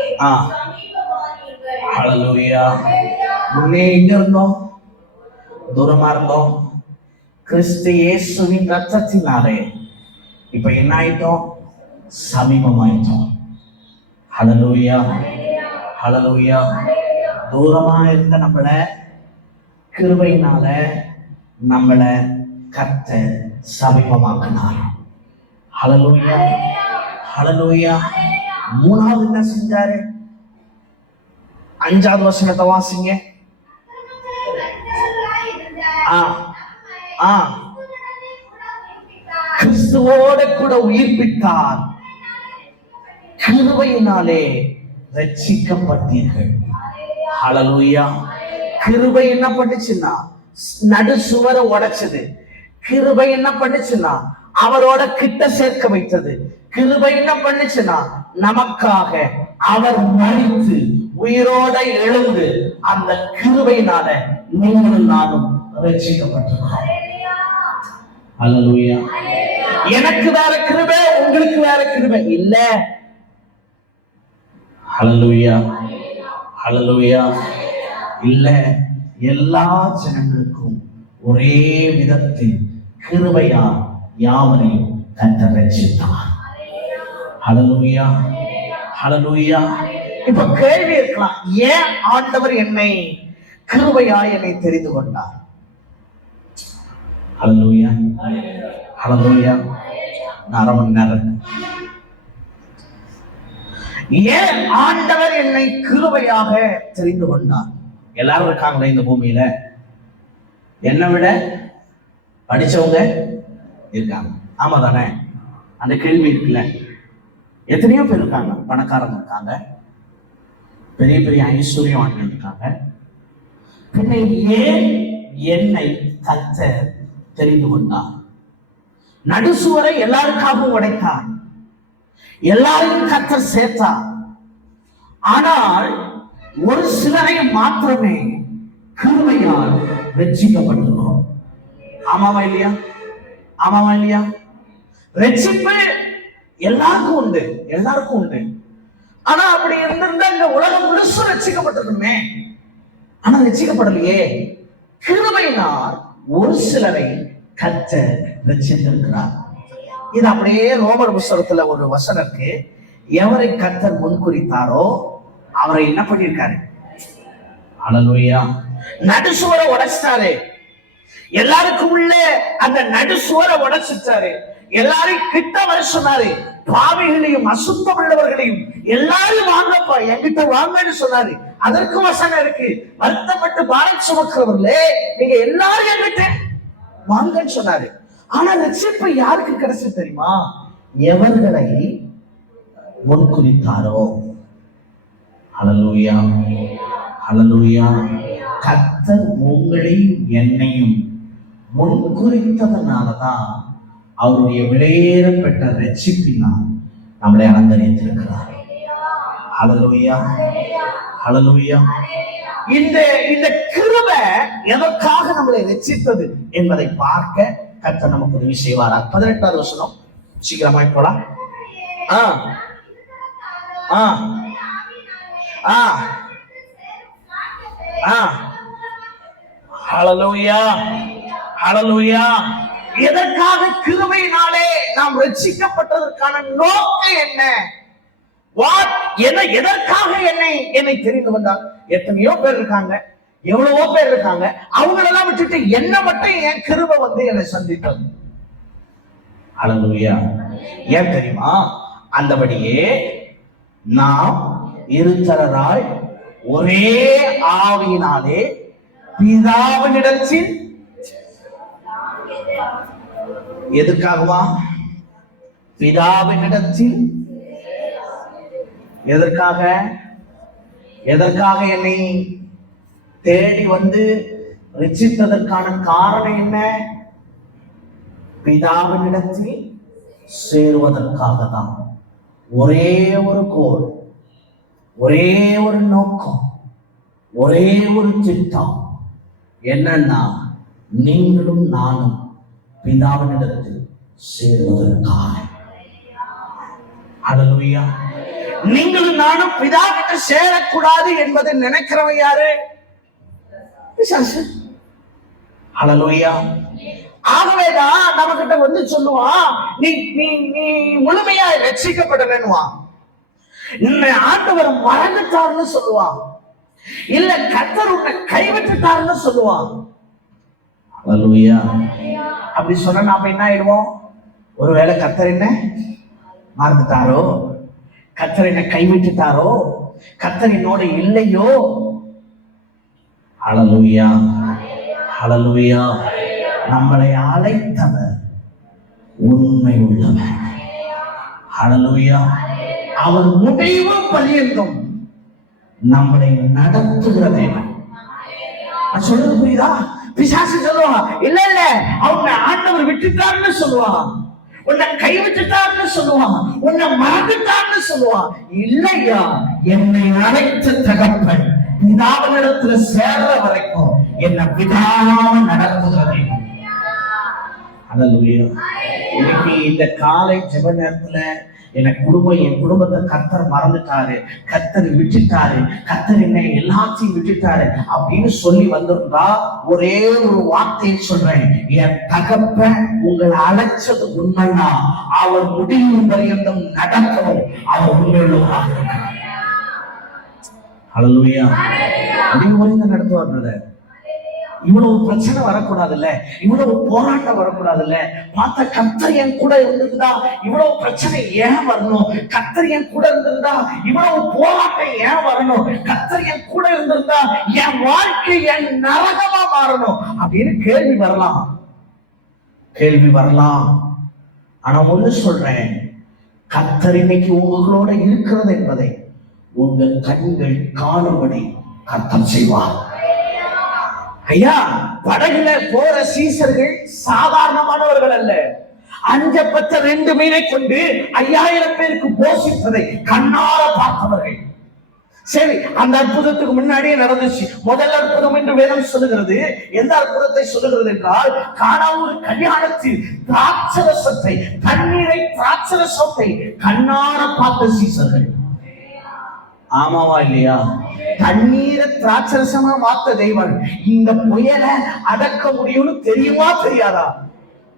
சமீபமானீர்கள். ஹல்லேலூயா. முன்னே எங்க இருந்தோம்? தூரமா இருந்தோம். கிறிஸ்து இயேசுவின் இரத்தத்தினாலே இப்ப என்ன ஆயிட்டோம்? சமீபமாயிட்டோம். ஹல்லேலூயா, ஹல்லேலூயா. தூரமா இருந்த நம்மள கிருபையினால நம்மள கர்த்தர் சமீபமாக்கினார். ஹல்லேலூயா, ஹல்லேலூயா. மூணாவது என்ன செஞ்சாரு? 5வது வசனத்தை வாசிங்க. கிறிஸ்துவோட கூட உயிர்ப்பித்தார். கிருபையினாலே ரட்சிக்கப்பட்டீர்கள். ஹல்லேலூயா. கிருபை என்ன பண்ணுச்சுன்னா நடு சுவரை உடைச்சது. கிருபை என்ன பண்ணுச்சுன்னா அவரோட கிட்ட சேர்க்க வைத்தது. கிருபை என்ன பண்ணுச்சுன்னா நமக்காக அவர் மரித்து உயிரோட எழுந்து அந்த கிருபையினால நீங்களும் நானும் ரட்சிக்கப்பட்டிருக்கிறோம். ஹல்லேலூயா. எனக்கு வேற கிருபை, உங்களுக்கு வேற கிருபை இல்ல. ஹல்லேலூயா, ஹல்லேலூயா. இல்ல, எல்லா ஜனங்களுக்கும் ஒரே விதத்தில் கிருபையா யாவரையும் கர்த்தர் ரட்சித்தார். ஹல்லேலூயா, ஹல்லேலூயா. இப்ப கேள்வி இருக்கலாம், ஏன் ஆண்டவர் என்னை கிருபையா என்னை தெரிந்து கொண்டார்? ஹல்லேலூயா, ஹல்லேலூயா. அரை மணி நேரம். ஏன் ஆண்டவர் என்னை கிருபையாக தெரிந்து கொண்டார்? எல்லாரும் இருக்காங்களே இந்த பூமியில, என்னை விட படிச்சவங்க இருக்காங்க. ஆமா தானே? அந்த கேள்வி இருக்குல்ல. எத்தனையோ பேர் இருக்காங்க. பணக்காரங்க இருக்காங்க, பெரிய பெரிய ஐஸ்வர்யவான்கள் இருக்காங்க. பின்ன ஏன் என்னை கர்த்தர் தெரிந்து கொண்டார்? நடுசுவரை எல்லாருக்காகவும் உடைத்தார், எல்லாரையும் கர்த்தர் சேர்த்தார். ஆனால் ஒரு சிலரை மாத்திரமே கிருபையால் ரட்சிக்கப்பட்டிருக்கிறோம். ஆமாவா இல்லையா? ஆமாவா இல்லையா? ரட்சிப்பு எல்லாருக்கும் உண்டு, எல்லாருக்கும் உண்டு. ஆனா அப்படி இருந்திருந்தா இந்த உலகம் முழுசும் ரட்சிக்கப்பட்டிருக்குமே. ஆனா ரட்சிக்கப்படலையே. கிருபையினால் ஒரு சிலரை கர்த்தர் ரட்சித்திருக்கிறார். இது அப்படியே ரோமர் புத்தகத்துல ஒரு வசனம் இருக்கு. எவரை கர்த்தர் முன்குறித்தாரோ அவரை என்ன பண்ணிருக்காரு? ஹல்லேலூயா. நடுசுவரை உடைச்சிட்டாரு. எல்லாருக்கும் உள்ள அந்த நடுசுவரை உடைச்சிட்டாரு. எல்லாரையும் கிட்ட வர சொன்னாரு. பாவிகளையும் அசுத்தம் உள்ளவர்களையும் எல்லாரும் வாங்கப்பா, என்கிட்ட வாங்கன்னு சொன்னாரு. அதற்கு வசனம் இருக்கு, வருத்தப்பட்டு பாரம் சுமக்கிறவர்களே நீங்க எல்லாரும் என்கிட்ட வாங்கன்னு சொன்னாரு. ஆனா ரட்சிப்பு யாருக்கு கிடைச்சு தெரியுமா? எவர்களை முன்குறித்தாரோ. ஹல்லேலூயா, ஹல்லேலூயா. கர்த்தர் உங்களையும் என்னையும் முன்குறித்ததனாலதான் அவருடைய விலையேறப்பட்ட ரட்சிப்பினால் நம்மளை அலங்கரித்திருக்கிறார். ஹல்லேலூயா, ஹல்லேலூயா. இந்த கிருபை எதற்காக நம்மளை ரட்சித்தது என்பதை பார்க்க கர்த்தர் நமக்கு உதவி செய்வாரா? 18வது வசனம், சீக்கிரமாய் போலாம். ஹல்லேலூயா, ஹல்லேலூயா. எதற்காக கிருபையினாலே நாம் ரட்சிக்கப்பட்டதற்கான நோக்கம் என்ன? எதற்காக என்னை தெரிந்து கொண்டார்? எத்தனையோ பேர் இருக்காங்க, எவ்வளவோ பேர் இருக்காங்க. அவங்களெல்லாம் விட்டுட்டு என்ன மட்டும் என் கிருபை வந்து என்னை சந்தித்தது. ஹல்லேலூயா. ஏன் தெரியுமா? அந்தபடியே நாம் இருதரராய் ஒரே ஆவியினாலே பிதாவினிடத்தில் எதுக்காகவா? பிதாவினிடத்தில் எதற்காக எதற்காக என்னை தேடி வந்து ரட்சித்ததற்கான காரணம் என்ன? பிதாவினிடத்தில் சேருவதற்காக தான். ஒரே ஒரு கோல், ஒரே ஒரு நோக்கம், ஒரே ஒரு திட்டம். என்னன்னா, நீங்களும் நானும் பிதாவினிடத்தில் சேருவதற்காக. அல்லேலூயா. நீங்களும் நானும் பிதா கிட்ட சேரக்கூடாது என்பதை நினைக்கிறவன் யாரு? பிசாசு. அல்லேலூயா. ஆகவேதான் நம்ம கிட்ட வந்து சொல்லுவான், நீ நீ நீ முழுமையா ரட்சிக்கப்படலன்னுவான். உன்னை ஆண்டவர் மறந்துட்டாருன்னு சொல்லுவான். இல்ல கர்த்தர் உன்னை கைவிட்டுட்டாருன்னு சொல்லுவான். அல்லேலூயா. அப்படி சொன்னா நாம என்ன ஆயிடுவோம்? ஒருவேளை கர்த்தர் என்ன மறந்துட்டாரோ, கர்த்தர் என்ன கைவிட்டுட்டாரோ, கர்த்தர் என்னோட இல்லையோ. அல்லேலூயா. அல்லேலூயா. நம்மளை அழைத்தவர் உண்மை உள்ளவர். அல்லேலூயா. அவர் முடிவு பரியந்தம் நம்மளை நடத்துகிற தேவன். நான் சொல்றது புரியுதா? பிசாசு சொல்லுவான், இல்ல இல்ல அவங்க ஆண்டவர் விட்டுட்டாருன்னு சொல்லுவான், உன்னை கைவிட்டுட்டாருன்னு சொல்லுவான், உன்னை மறந்துட்டாருன்னு சொல்லுவான். இல்லையா, என்னை அழைத்த தகப்பன் பிதாவினிடத்துல சேர்ற வரைக்கும் என்ன பிதாவாக நடத்துகிறது. அல்லேலூயா. இன்னைக்கு இந்த காலை ஜெப நேரத்துல என் குடும்பத்தை கர்த்தர் மறந்துட்டாரு, கர்த்தர் விட்டுட்டாரு, கர்த்தர் என்ன எல்லாத்தையும் விட்டுட்டாரு அப்படின்னு சொல்லி வந்திருந்தா ஒரே ஒரு வார்த்தையை சொல்றேன், என் தகப்பன் உங்களை அழைச்சது உண்மையா, அவர் முடிவு பரியந்தம் நடக்கவும் அவர் உண்மையுள்ளவராக இருக்கிறார். அல்லேலூயா. முடிவு பரியந்தம் நடத்துவார் பிரதர். இவ்வளவு பிரச்சனை வரக்கூடாது இல்ல, இவ்வளவு போராட்டம் வரக்கூடாது இல்ல. பார்த்த கர்த்தர் என் கூட இருந்திருந்தா இவ்வளவு பிரச்சனை ஏன் வரணும்? கர்த்தர் என் கூட இருந்திருந்தா இவ்வளவு போராட்டம் ஏன் வரணும்? கர்த்தர் என் கூட இருந்திருந்தா என் வாழ்க்கை என் நரகமா மாறணும் அப்படின்னு கேள்வி வரலாம், கேள்வி வரலாம். ஆனா ஒண்ணு சொல்றேன், கர்த்தர் இன்னைக்கு உங்களோட இருக்கிறது என்பதை உங்கள் கண்கள் காணும்படி கர்த்தர் செய்வார். ஐயா, படகுல போற சீசர்கள் சாதாரணமானவர்கள் அல்ல. 5 பத்த 2 மீனை கொண்டு 5000 பேருக்கு போஷிப்பதை கண்ணார பார்த்தவர்கள். சரி, அந்த அற்புதத்துக்கு முன்னாடியே நடந்துச்சு. முதல் அற்புதம் என்று வேதம் சொல்லுகிறது. எந்த அற்புதத்தை சொல்லுகிறது என்றால், கானாவூர் கல்யாணத்தில் திராட்சரசத்தை, தண்ணீரை திராட்சரசத்தை கண்ணார பார்த்த சீசர்கள். ஆமாவா இல்லையா? தண்ணீரை திராட்சரசமா மாத்த தெய்வம். இந்த புயலை அடக்க முடியும்னு தெரியுமா தெரியாதா?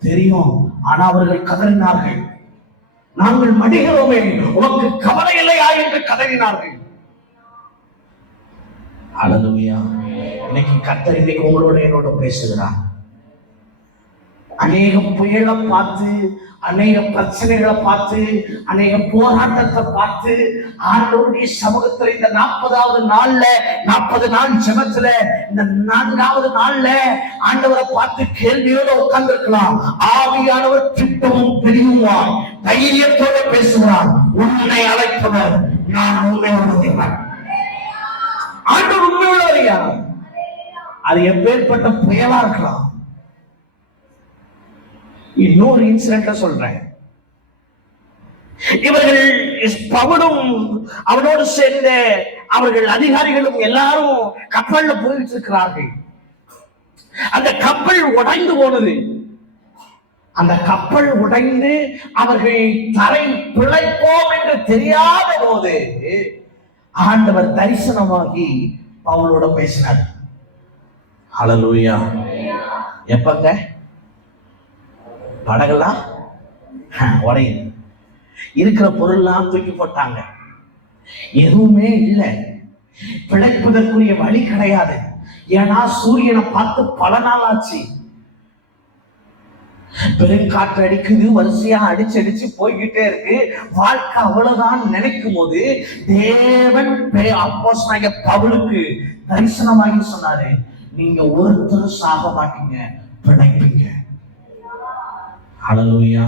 தெரியும். ஆனா அவர்கள் கதறினார்கள், நாங்கள் மடிகிறோமே, உனக்கு கவலை இல்லையா என்று கதறினார்கள். அல்லேலூயா. இன்னைக்கு கர்த்தர் இன்னைக்கு உங்களோட என்னோட பேசுகிறார். அநேக புயலை பார்த்து, அநேக பிரச்சனைகளை பார்த்து, அநேக போராட்டத்தை பார்த்து ஆண்டவருடைய சமூகத்துல இந்த 40வது நாள்ல, 40 நாள் ஜெபத்துல, இந்த 4வது நாள்ல ஆண்டவரை பார்த்து கேள்வியோட உட்கார்ந்து இருக்கலாம். ஆவியானவர் திட்டமும் தெளிவாய் தைரியத்தோட பேசுவார். உன்னை அழைத்தவர் நான் உண்மை உள்ளவர். ஆண்டவர் உண்மை உள்ளவரையா? அது எப்பேற்பட்ட புயலா இருக்கலாம். இன்னொரு இன்சிடென்ட் சொல்றேன். இவர்கள் பவுலும் அவனோடு சேர்ந்த அவர்கள் அதிகாரிகளும் எல்லாரும் கப்பல்ல போயிட்டு இருக்கிறார்கள். அந்த கப்பல் உடைந்து போனது. அந்த கப்பல் உடைந்து அவர்கள் தரை பிழைப்போம் என்று தெரியாத போது ஆண்டவர் தரிசனமாகி பவுலோட பேசினார். ஹல்லேலூயா. எப்பங்க? படகெல்லாம் உடையுது, இருக்கிற பொருள்லாம் தூக்கி போட்டாங்க, எதுவுமே இல்லை, பிழைப்பதற்குரிய வழி கிடையாது. ஏன்னா சூரியனை பார்த்து பல நாள் ஆச்சு. பெருங்காற்று அடிக்குது, வரிசையா அடிச்சு போய்கிட்டே இருக்கு. வாழ்க்கை அவ்வளவுதான் நினைக்கும் போது தேவன் அப்போஸ்தலனாகிய பவுலுக்கு தரிசனமாகி சொன்னாரு, நீங்க ஒருத்தரும் சாக மாட்டீங்க, பிழைப்பீங்க. ஹல்லேலூயா.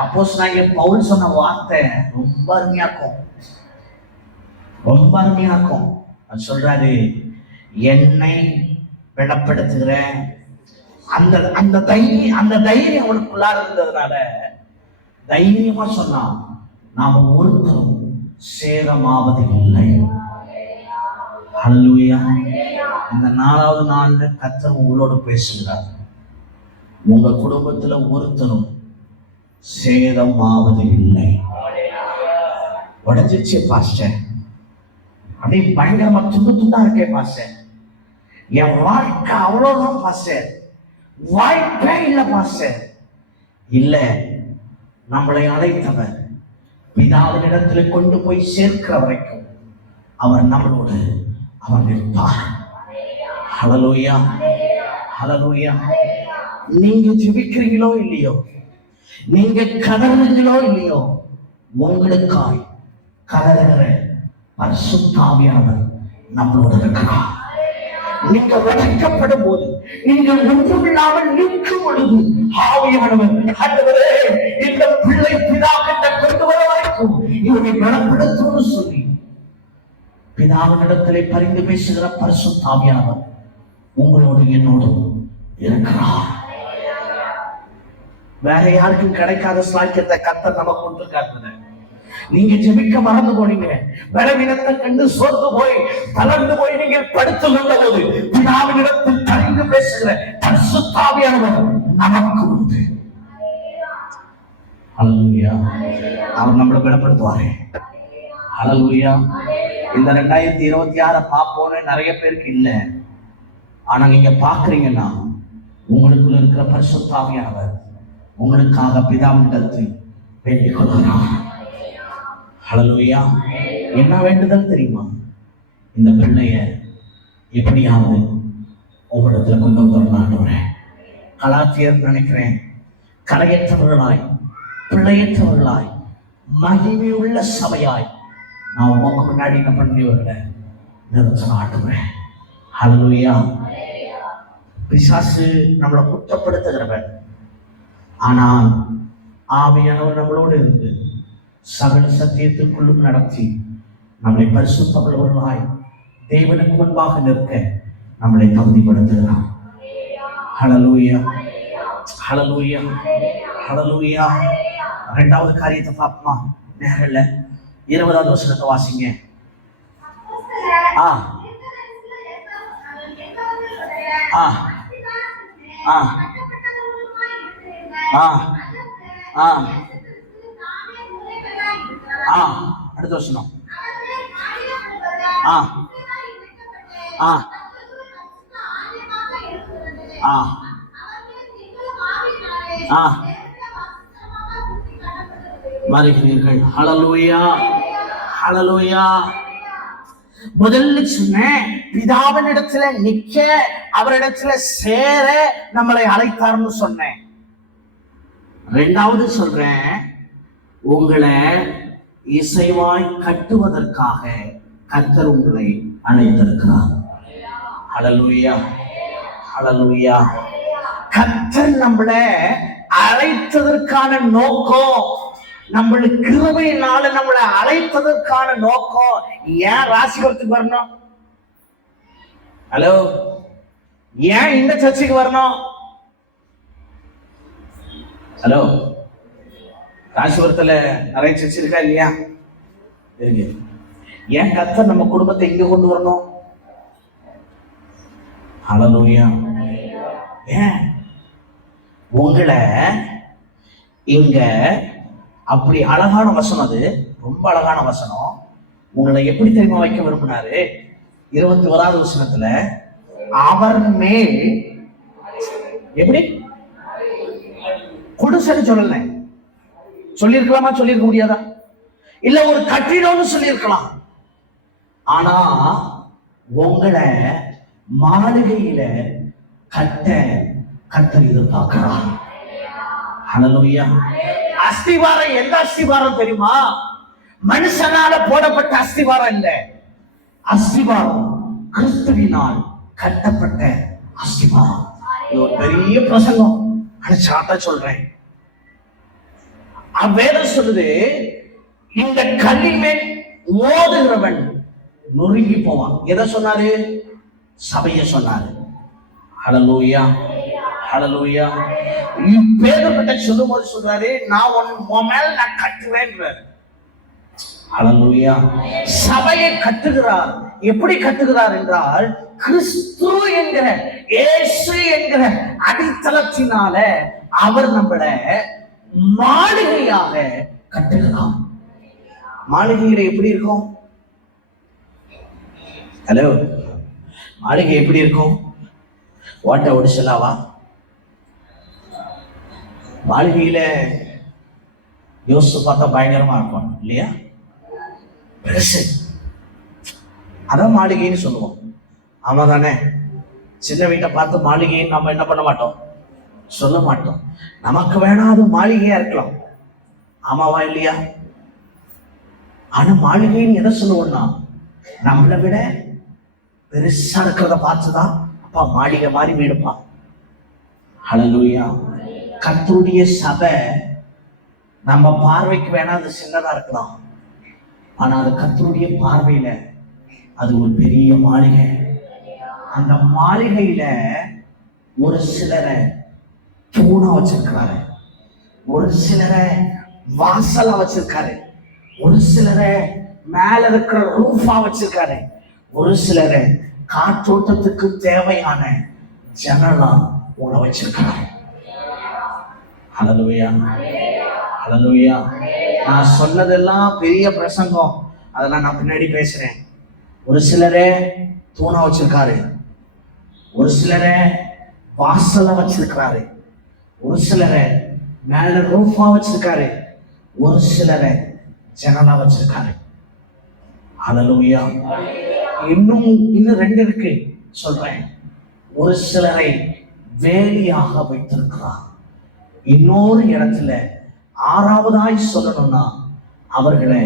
அப்போஸ்தலனாகிய பவுல் சொன்ன வார்த்தை ரொம்ப அருமையா இருக்கும். ரொம்ப அருமையா இருக்கும். அது சொல்றாரு, என்னை பலப்படுத்துகிற அந்த அந்த தைரியம் அவனுக்குள்ளா இருந்ததுனால தைரியமா சொன்னான், நாம ஒருத்தரும் சேதமாவது இல்லை. ஹல்லேலூயா. இந்த 4வது நாள்ல கர்த்தர் உங்களோட பேசுகிறார். உங்க குடும்பத்துல ஒருத்தரும் சேதமாவது இல்லை. உடஞ்சிச்சு பாஸ்டர், அப்படியே பயங்கரமா துண்டு துண்டா இருக்கே பாஸ்டர், என் வாழ்க்கை அவ்வளவுதான் பாஸ்டர், வாய்ப்பே இல்லை பாஸ்டர். இல்ல, நம்மளை அழைத்தவர் பிதாவின் இடத்துல கொண்டு போய் சேர்க்கிற வரைக்கும் அவர் நம்மளோடு அவர் நிற்பார். ஹல்லேலூயா, ஹல்லேலூயா. நீங்க ஜெபிக்கிறீங்களோ இல்லையோ, நீங்க கதறுறீங்களோ இல்லையோ, உங்களுக்காய் கதறுகிற பரிசுத்த ஆவியானவர் நம்மளோட இருக்கிறார். நீங்க உடைக்கப்படும் போது, நீங்கள் ஒன்றுமில்லாமல் நிற்கும் பொழுது ஆவியானவர், ஆண்டவரே இந்த பிள்ளை பிதாவிட்ட கொண்டு வர வரைக்கும் இவனை பலப்படுத்தும்னு சொல்லி பிதாவினிடத்திலே பரிந்து பேசுகிற பரிசுத்த ஆவியானவர் உங்களோடு என்னோடு இருக்கிறார். வேற யாருக்கும் கிடைக்காத ஸ்லாக்கியத்தை கர்த்தர் நமக்கு கொண்டு காட்டுறார். நீங்க ஜெபிக்க மறந்து போனீங்க, பலவீனத்தை கண்டு சோர்ந்து போய் தளர்ந்து போய் நீங்கள் படுத்துக் கொண்ட போது பிதாவினிடத்தில் பரிந்து பேசுகிற பரிசுத்த ஆவியானவர் நமக்கு உண்டு. ஹல்லேலூயா. அவர் நம்மளை பலப்படுத்துவாரே. ஹல்லேலூயா. இந்த 2026 பார்ப்போன்னு நிறைய பேருக்கு இல்லை. ஆனா நீங்க பாக்குறீங்கன்னா உங்களுக்குள்ள இருக்கிற பரிசுத்த ஆவியானவர் உங்களுக்காக பிதாவினிடத்தில் வேண்டிக் கொள்கிறார். ஹல்லேலூயா. என்ன வேண்டுதல் தெரியுமா? இந்த பிள்ளைய எப்படியாவது உங்களிடத்துல கொண்டு வரணும். கலாத்தியர் நினைக்கிறேன், கரையற்றவர்களாய் பிள்ளையற்றவர்களாய் மகிமையுள்ள சபையாய் நான் உங்க முன்னாடி என்ன பண்ணியவர்களை நிறுத்தணும் ஆண்டுகிறேன். ஹல்லேலூயா. பிசாசு நம்மளை குற்றப்படுத்துகிறவன், ஆனால் ஆவியானவர் நம்மளோடு இருந்து சகல சத்தியத்திற்குள்ளும் நடத்தி நம்மளை பரிசுத்தமுள்ளவர்களாய் தேவனுக்கு முன்பாக நிற்க நம்மளை தகுதிப்படுத்துகிறார். ஹல்லேலூயா, ஹல்லேலூயா, ஹல்லேலூயா. 2வது காரியத்தை பார்ப்போமா? நேரம் இல்லை. 20வது வசனத்தை வாசிங்க. ஆ ஆ ஆ ஆ ஆ ஆ அடுத்த வசனம். ஆ ஆ ஆ ஆ வருகிறீர்கள். ஹல்லேலூயா, ஹல்லேலூயா. முதல்ல சொன்னேன், பிதாவின் இடத்துல நிக்க, அவரிடத்துல சேர நம்மளை அழைத்தார்னு சொன்னேன். 2வது சொல்றேன், உங்களை இசைவாய் கட்டுவதற்காக கர்த்தர் உங்களை அழைத்திருக்கிறார். ஹல்லேலூயா, ஹல்லேலூயா. கர்த்தர் நம்மளை அழைத்ததற்கான நோக்கம், நம்மளுக்கு கிருபையினால நம்மளை அழைப்பதற்கான நோக்கம். ஏன் ராசிபுரத்துக்கு வரணும்? ஹலோ, ஏன் இந்த சர்ச்சுக்கு வரணும்? ஹலோ, ராசிபுரத்துல நிறைய சர்ச் இருக்கா இல்லையா? இருக்கு. ஏன் கர்த்தர் நம்ம குடும்பத்தை இங்க கொண்டு வரணும்? ஹல்லேலூயா. ஏன் உங்களை இங்க அப்படி அழகான வசனம், அது ரொம்ப அழகான வசனம். உங்களை எப்படி தெரியுமா வைக்க விரும்பினாரு? 21வது வசனத்துல, அவர் மேல் எப்படி குடிசைன்னு சொல்லல, சொல்லியிருக்கலாமா? சொல்லியிருக்க முடியாதா? இல்ல ஒரு கட்டிடம்னு சொல்லியிருக்கலாம். ஆனா உங்களை மாளிகையில கட்ட கர்த்தர் எதிர்பார்க்கிறார். ஹல்லேலூயா. அஸ்திவாரம் எந்த அஸ்திவாரம் தெரியுமா? மனுஷனால போடப்பட்ட அஸ்திவாரம் இல்ல. அஸ்திவாரம் கிறிஸ்துவினால் கட்டப்பட்ட அஸ்திவாரம். இது ஒரு பெரிய பிரசங்கம், ஆனா சாட்டா சொல்றேன். அவ்வேதம் சொல்லுது, இந்த கல்லின் மேல் மோதுகிறவன் நொறுங்கி போவான். எதை சொன்னாரு? சபையை சொன்னாரு. ஹல்லேலூயா, ஹல்லேலூயா. பேதுருகிட்ட சொல்லும்போது சொல்றாரு, நான் உன் மேல நான் கட்டுவேன்றாரு. ஹல்லேலூயா. சபையை கட்டுகிறார். எப்படி கட்டுகிறார் என்றால், கிறிஸ்து என்கிற, இயேசு என்கிற அடித்தளத்தினால அவர் நம்மள மாளிகையாக கட்டுகிறார். மாளிகையில எப்படி இருக்கும்? ஹலோ, மாளிகை எப்படி இருக்கும்? ஓட்ட ஒடிச்சலாவா? மாளிகையில யோசிச்சு பார்த்தா பயங்கரமா இருக்கும் இல்லையா? பெருசு. அதான் மாளிகைன்னு சொல்லுவோம். ஆமா தானே? சின்ன வீட்டை பார்த்து மாளிகைன்னு நம்ம என்ன பண்ண மாட்டோம், சொல்ல மாட்டோம். நமக்கு வேணா அது மாளிகையா இருக்கலாம். ஆமாவா இல்லையா? ஆனா மாளிகைன்னு எதை சொல்லுவோம்னா, நம்மளை விட பெருசா இருக்கிறத பார்த்துதான் அப்பா மாளிகை மாதிரி வீடுப்பா. ஹல்லேலூயா. கர்த்தருடைய சபை நம்ம பார்வைக்கு வேணா அது சின்னதா இருக்கலாம். ஆனா அது கர்த்தருடைய பார்வையில அது ஒரு பெரிய மாளிகை. அந்த மாளிகையில ஒரு சிலரை தூணா வச்சிருக்கிறாரு, ஒரு சிலரை வாசலா வச்சிருக்காரு, ஒரு சிலரை மேல இருக்கிற ரூஃபா வச்சிருக்காரு, ஒரு சிலரை காற்றோட்டத்துக்கு தேவையான ஜன்னலா உள்ள வச்சிருக்காரு. ஹல்லேலூயா, ஹல்லேலூயா. நான் சொன்னதெல்லாம் பெரிய பிரசங்கம், அதெல்லாம் நான் பின்னாடி பேசுறேன். ஒரு சிலரை தூணா வச்சிருக்காரு, ஒரு சிலரை வாசலா வச்சிருக்கிறாரு, ஒரு சிலரை மேல ரூஃபா வச்சிருக்காரு, ஒரு சிலரை ஜன்னலா வச்சிருக்காரு. ஹல்லேலூயா. இன்னும் ரெண்டு இருக்கு சொல்றேன். ஒரு சிலரை வேலியாக வைத்திருக்கிறார். இன்னொரு இடத்துல ஆறாவதாய் சொல்லணும்னா அவர்களை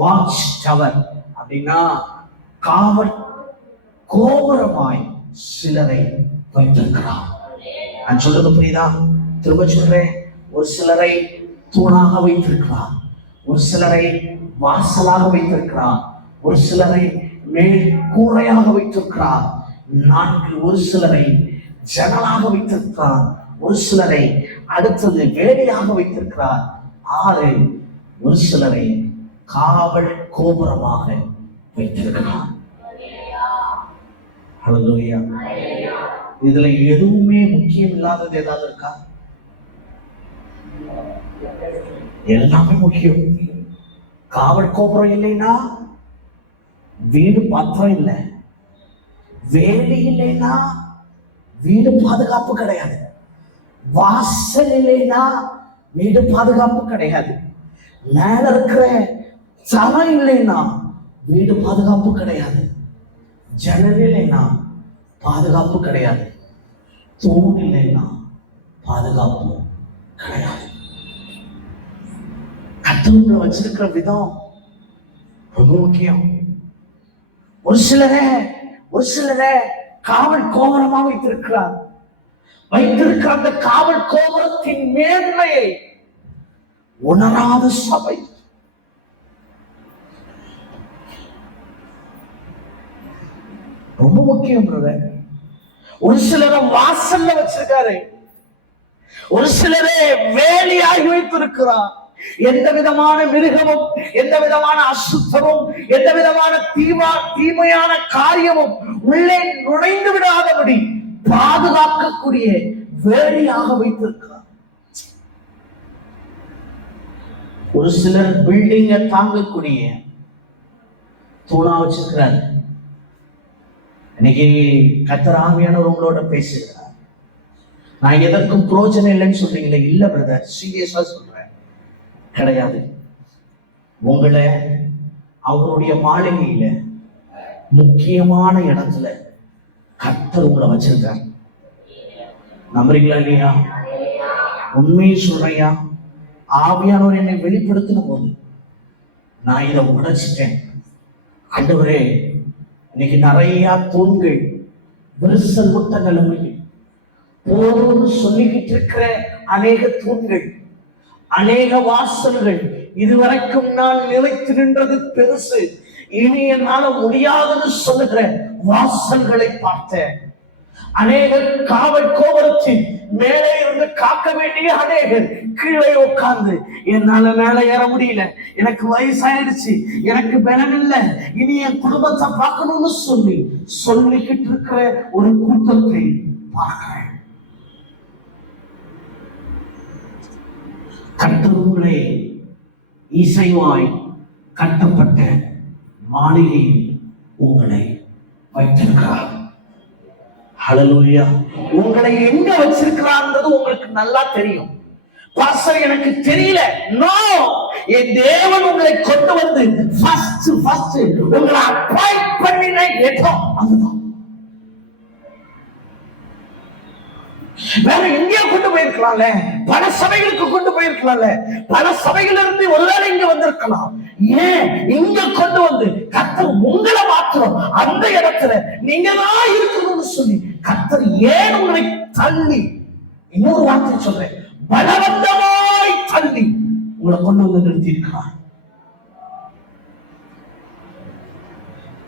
வாட்ச் டவர் அப்படின்னா காவல் கோபுரமாய் சிலரை வைத்திருக்கிறார். நான் சொல்றது புரியுதா? திரும்ப சொல்றேன். ஒரு சிலரை தூணாக வைத்திருக்கிறார், ஒரு சிலரை வாசலாக வைத்திருக்கிறார், ஒரு சிலரை மேல் கூரையாக வைத்திருக்கிறார், ஒரு சிலரை ஜன்னலாக வைத்திருக்கிறார், ஒரு சிலரை அடுத்தது வேலையாக வைத்திருக்கிறார், ஒரு சிலரை காவல் கோபுரமாக வைத்திருக்கிறார். ஹல்லேலூயா. இதுல எதுவுமே முக்கியம் இல்லாதது ஏதாவது இருக்கா? எல்லாமே முக்கியம். காவல் கோபுரம் இல்லைன்னா வீடு பாத்திரம் இல்லை, வேலி இல்லைன்னா வீடு பாதுகாப்பு கிடையாது, வாசல் இல்லைன்னா வீடு பாதுகாப்பு கிடையாது, மேல இருக்கிற சனம் இல்லைன்னா வீடு பாதுகாப்பு கிடையாது, ஜன்னல் இல்லைன்னா பாதுகாப்பு கிடையாது, தூண் இல்லைன்னா பாதுகாப்பு கிடையாது. கர்த்தருக்குள்ள வச்சிருக்கிற விதம் ரொம்ப முக்கியம். ஒரு சிலரை காவல் கோபுரமா வைத்திருக்கிறார். அந்த காவல் கோபுரத்தின் மேன்மையை உணராத சபை. ரொம்ப முக்கியம். ஒரு சிலரை வாசல்ல வச்சிருக்காரு, ஒரு சிலரை வேலியாகி வைத்திருக்கிறார். எந்த விதமான மிருகமும், எந்த விதமான அசுத்தமும், எந்த விதமான தீமையான காரியமும் உள்ளே நுழைந்து விடாதபடி பாதுகாக்கக்கூடிய வேலியாக வைத்திருக்கிறார். ஒரு சிலர் பில்டிங்க தாங்கக்கூடிய தூணா வச்சிருக்கிறார். இன்னைக்கு கர்த்தர் ஆவியானவர் உங்களோட பேசுகிறார். நான் எதற்கும் பிரோஜனம் இல்லைன்னு சொல்றீங்களே, இல்ல பிரதர், சீரியஸா சொல்றேன், கிடையாது. உங்களை அவருடைய மாளிகையில முக்கியமான இடத்துல கர்த்தர் உங்களை வச்சிருக்கார். நம்புறீங்களா இல்லையா? உண்மையை சொல்றையா? ஆவியானவர் என்னை வெளிப்படுத்தின போது நான் இதை உடைச்சிட்டேன். ஆண்டவரே, இன்னைக்கு நிறைய தூண்கள் விரிசல் விட்ட நிலைமையில் போதும்னு சொல்லிக்கிட்டு இருக்கிற அநேக தூண்கள், அநேக வாசல்கள், இதுவரைக்கும் நான் நிலைத்து நின்றது பெருசு, இனி என்னால முடியாதுன்னு சொல்லுகிற வாசல்களை பார்த்தேன். அநேகர் காவல் கோபுரத்தின் மேலே இருந்து காக்க வேண்டிய அநேகர் கீழே உட்கார்ந்து, என்னால மேலே ஏற முடியல, எனக்கு வயசாயிடுச்சு, எனக்கு பலம் இல்லை, இனி என் குடும்பத்தை பார்க்கணும்னு சொல்லிக்கிட்டு இருக்கிற ஒரு கூட்டத்தை பார்க்கிறேன். கட்டளை இசைவாய் கட்டப்பட்ட மாளிகையில் உங்களை வைத்திருக்கிறார். ஹல்லேலூயா. உங்களை எங்க வச்சிருக்கிறார்ன்றது உங்களுக்கு நல்லா தெரியும். பாஸ்டர் எனக்கு தெரியல. நோ, என் தேவன் உங்களை கொண்டு வந்து ஃபர்ஸ்ட் உங்களை அப்பாயிண்ட் பண்ணின இடம் அதுதான். வேற எங்கேயோ கொண்டு போயிருக்கலாம்ல, பல சபைகளுக்கு கொண்டு போயிருக்கலாம்ல, பல சபைகள் இருந்து ஒருவேளை இங்க வந்திருக்கலாம். ஏன் இங்க கொண்டு வந்து கர்த்தர் உங்களை மாத்திரம் அந்த இடத்துல நீங்க தான் இருக்கணும்னு சொல்லி கர்த்தர் ஏன் உங்களை தள்ளி, இன்னொரு வார்த்தை சொல்றேன், பலவந்தமாய் தள்ளி உங்களை கொண்டு வந்து நிறுத்தி இருக்கிறார்.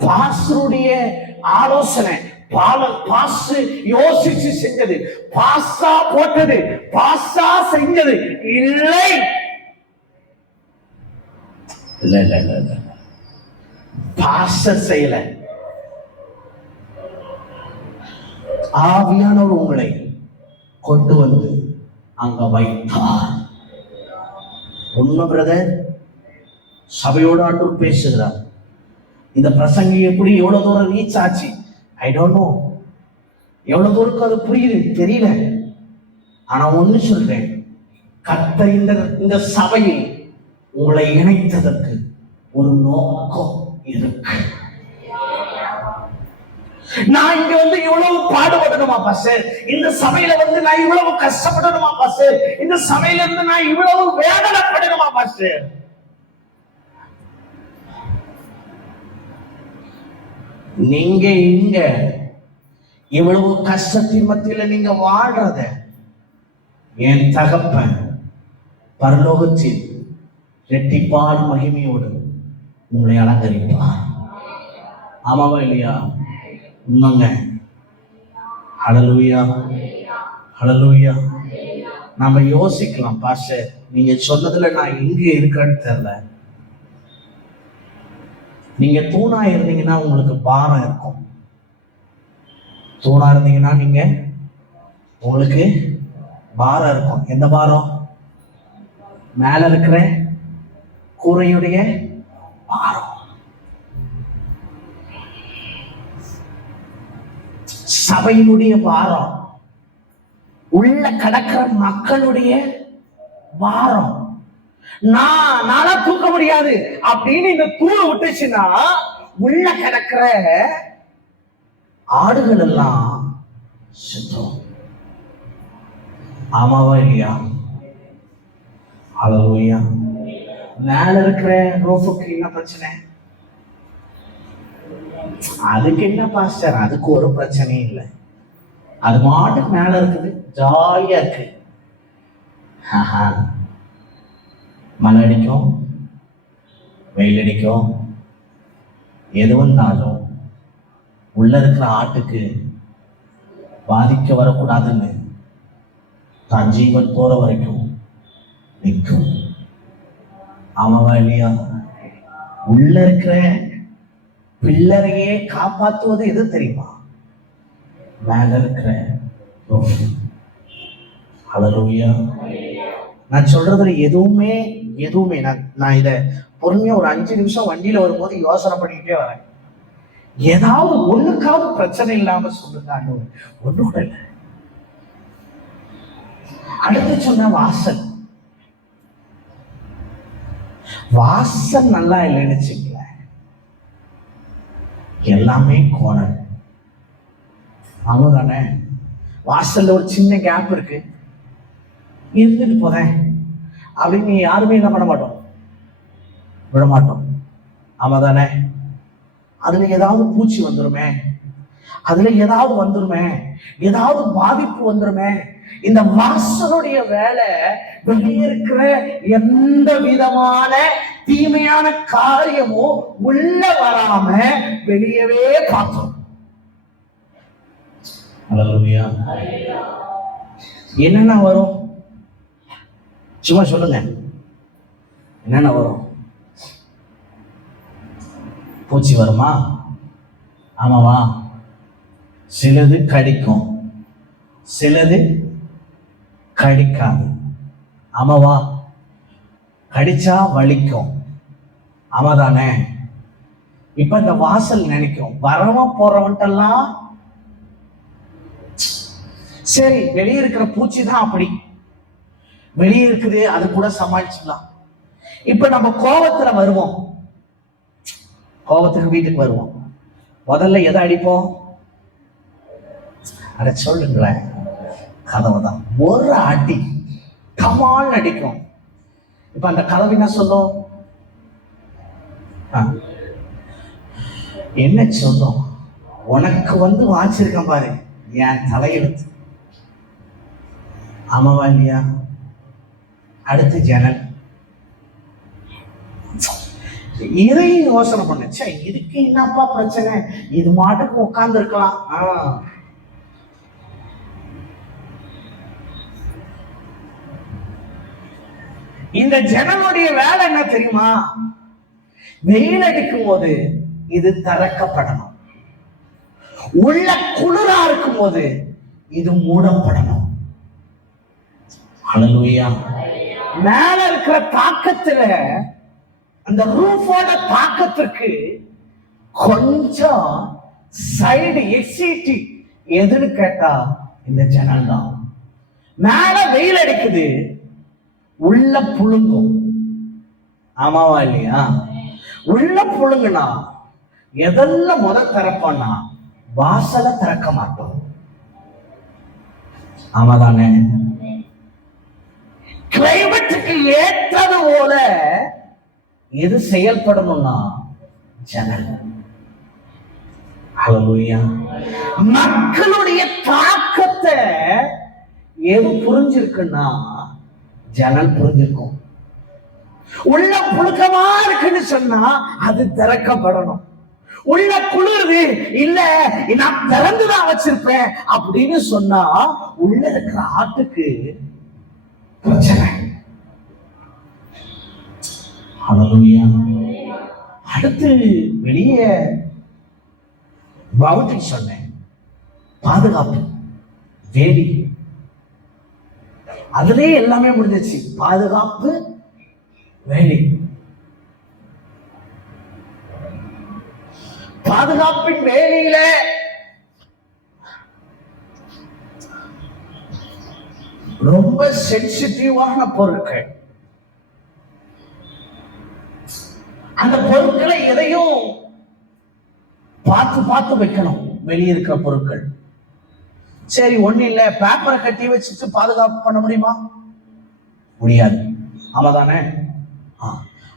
பாஸ்டருடைய ஆலோசனை பாஸ்டர் யோசிச்சு செஞ்சது, பாஸ்டா போட்டது, பாஸ்டா செஞ்சது இல்லை. இல்ல பாஸ்டர் செய்யல. ஆவியானவர் உங்களை கொண்டு வந்து அங்க வைத்தார். உண்மை பிரதர், சபையோட ஆண்டவர் பேசுகிறார். இந்த பிரசங்கி எப்படி எவ்வளவு தூரம் ரீச் ஆச்சு ஐ டோன்ட் நோ, எவ்வளவு தூரம் அது புரியுது தெரியல. ஆனா ஒண்ணு சொல்றேன், கர்த்தர் இந்த சபையில் உங்களை இணைத்ததற்கு ஒரு நோக்கம் இருக்கு. நான் இங்க வந்து இவ்வளவு பாடுபடணுமா பாஸ்டர், இந்த சபையில வந்து நான் இவ்வளவு கஷ்டப்படணுமா பாஸ்டர், இந்த சபையில இருந்து நான் இவ்வளவு வேதனைப்படணுமா பாஸ்டர்? நீங்க இங்க இவ்வளவு கஷ்டத்தின் மத்தியில நீங்க வாழ்றத என் தகப்பன் பரலோகத்தில் இரட்டிப்பான மகிமையோடு உங்களை அலங்கரிப்பார். ஆமாவா இல்லையா? உண்மைங்க. ஹல்லேலூயா, ஹல்லேலூயா. நாம யோசிக்கலாம், பாஸ்டர் நீங்க சொன்னதுல நான் எங்க இருக்கேன்னு தெரியல. நீங்க தூணா இருந்தீங்கன்னா உங்களுக்கு பாரம் இருக்கும். தூணா இருந்தீங்கன்னா நீங்க உங்களுக்கு பாரம் இருக்கும். எந்த பாரம்? மேல இருக்கிற கூரையுடைய பாரம். சபையினுடைய பாரம், உள்ள கடக்கிற மக்களுடைய பாரம். நானா தூக்க முடியாது அப்படின்னு இந்த தூளை விட்டுச்சுன்னா உள்ள கிடக்கிற ஆடுகள் எல்லாம் செத்துரும். ஆமாவா இல்லையா? ஹல்லேலூயா. மேல இருக்கிற ரோஃபுக்கு என்ன பிரச்சனை? அதுக்கு என்ன பாஸ்டர், அதுக்கு ஒரு பிரச்சனையும் இல்லை, அது மாட்டுக்கு மேல இருக்குது, ஜாலியா இருக்கு. மழை அடிக்கும், வெயில் அடிக்கும், எது வந்தாலும் உள்ள இருக்கிற ஆட்டுக்கு பாதிக்க வரக்கூடாதுன்னு தான் ஜீவன் போற வரைக்கும் நிற்கும். ஆமாவா இல்லையா? உள்ள இருக்கிற பிள்ளரையே காப்பாற்றுவது எது தெரியுமா? மேல இருக்கிற ஹல்லேலூயா. நான் சொல்றதுல எதுவுமே நான் இதை பொறுமையா ஒரு 5 நிமிஷம் வண்டியில வரும்போது யோசனை பண்ணிக்கிட்டே வரேன். ஏதாவது ஒண்ணுக்காவது பிரச்சனை இல்லாம சொல்லுங்க. ஒண்ணோட இல்லை. அடுத்து சொன்ன வாசல் நல்லா இல்லைன்னு வச்சுக்கல, எல்லாமே கோணல். ஆமாதானே? வாசல்ல ஒரு சின்ன கேப் இருக்கு, இருந்துட்டு போறேன் அப்படின்னு யாருமே என்ன பண்ண மாட்டோம், விடமாட்டோம். ஆமாதானே? அதுல ஏதாவது பூச்சி வந்துருமே, அதுல ஏதாவது வந்துருமே, ஏதாவது பாதிப்பு வந்துருமே. இந்த வாசலுடைய வேலை வெளியே இருக்கிற எந்த விதமான தீமையான காரியமோ உள்ள வராம வெளியவே பார்த்தோம். அல்லேலூயா. என்னென்ன வரும் சும்மா சொல்லுங்க. என்னென்ன வரும்? பூச்சி வருமா? ஆமாவா? சிலது கடிக்கும், சிலது கடிக்காது. ஆமாவா? கடிச்சா வலிக்கும். ஆமாதானே? இப்ப இந்த வாசல் நினைக்கும் வரவன் போறவன்ட்டெல்லாம் சரி வெளியே இருக்கிற பூச்சி தான் அப்படி வெளியே இருக்குது, அது கூட சமாளிச்சுக்கலாம். இப்ப நம்ம கோபத்துல வருவோம், கோபத்துக்கு வீட்டுக்கு வருவோம், முதல்ல எதை அடிப்போம்? அட சொல்லுங்களேன், கதவை தான் ஒரு அடி கமால் அடிக்கும். இப்ப அந்த கதவு என்ன சொல்லும்? என்ன சொல்லும்? உனக்கு வந்து வாச்சிருக்கேன் பாரு என் தலையெழுத்து. ஆமாவா இல்லையா? அடுத்து ஜன்னல். இதையும் யோசனை பண்ண, இதுக்கு என்னப்பா பிரச்சனை, இது மாட்டுக்கு உட்கார்ந்து இருக்கலாம். இந்த ஜன்னலுடைய வேலை என்ன தெரியுமா? வெயில் அடிக்கும் போது இது திறக்கப்படணும், உள்ள குளிரா இருக்கும் போது இது மூடப்படணும். ஹல்லேலூயா. மேல இருக்கிற தாக்கத்துல அந்த ரூஃபோட தாக்கத்துக்கு கொஞ்சம் சைடு எக்ஸிட்டி எதுன்னு கேட்டா இந்த ஜன்னல் தான். மேல வெயில் அடிக்குது, உள்ள புழுங்கும். ஆமாவா இல்லையா? உள்ள புழுங்குனா எதெல்லாம் திறப்பான்னா வாசலை திறக்க மாட்டோம். ஆமாதானே? கிளைமேட்டுக்கு ஏற்றது போல எது செயல்படணும்னா ஜன்னல். ஹல்லேலூயா. மக்களுடைய தாக்கத்தை எது புரிஞ்சிருக்குன்னா ஜன்னல் புரிஞ்சிருக்கும். உள்ள புழுக்கமா இருக்குன்னு சொன்னா அது திறக்கப்படணும். உள்ள குளிர்து இல்ல நான் திறந்துதான் வச்சிருப்பேன் அப்படின்னு சொன்னா உள்ள இருக்கிற ஆட்டுக்கு பிரச்சனை. ஹல்லேலூயா. அடுத்து வெளியே பவுண்டரி சொன்னேன், பாதுகாப்பு வேலி. அதுலயே எல்லாமே முடிஞ்சிச்சு. பாதுகாப்பு வேலி. பாதுகாப்பின் வேலியில ரொம்ப சென்சிட்டிவான பொருட்கள், அந்த பொருட்களை எதையும் பார்த்து பார்த்து வைக்கணும். வெளியே இருக்கிற பொருட்கள் சரி ஒண்ணு இல்ல, பேப்பரை கட்டி வச்சுட்டு பாதுகாப்பு பண்ண முடியுமா? முடியாது. ஆமாதானே?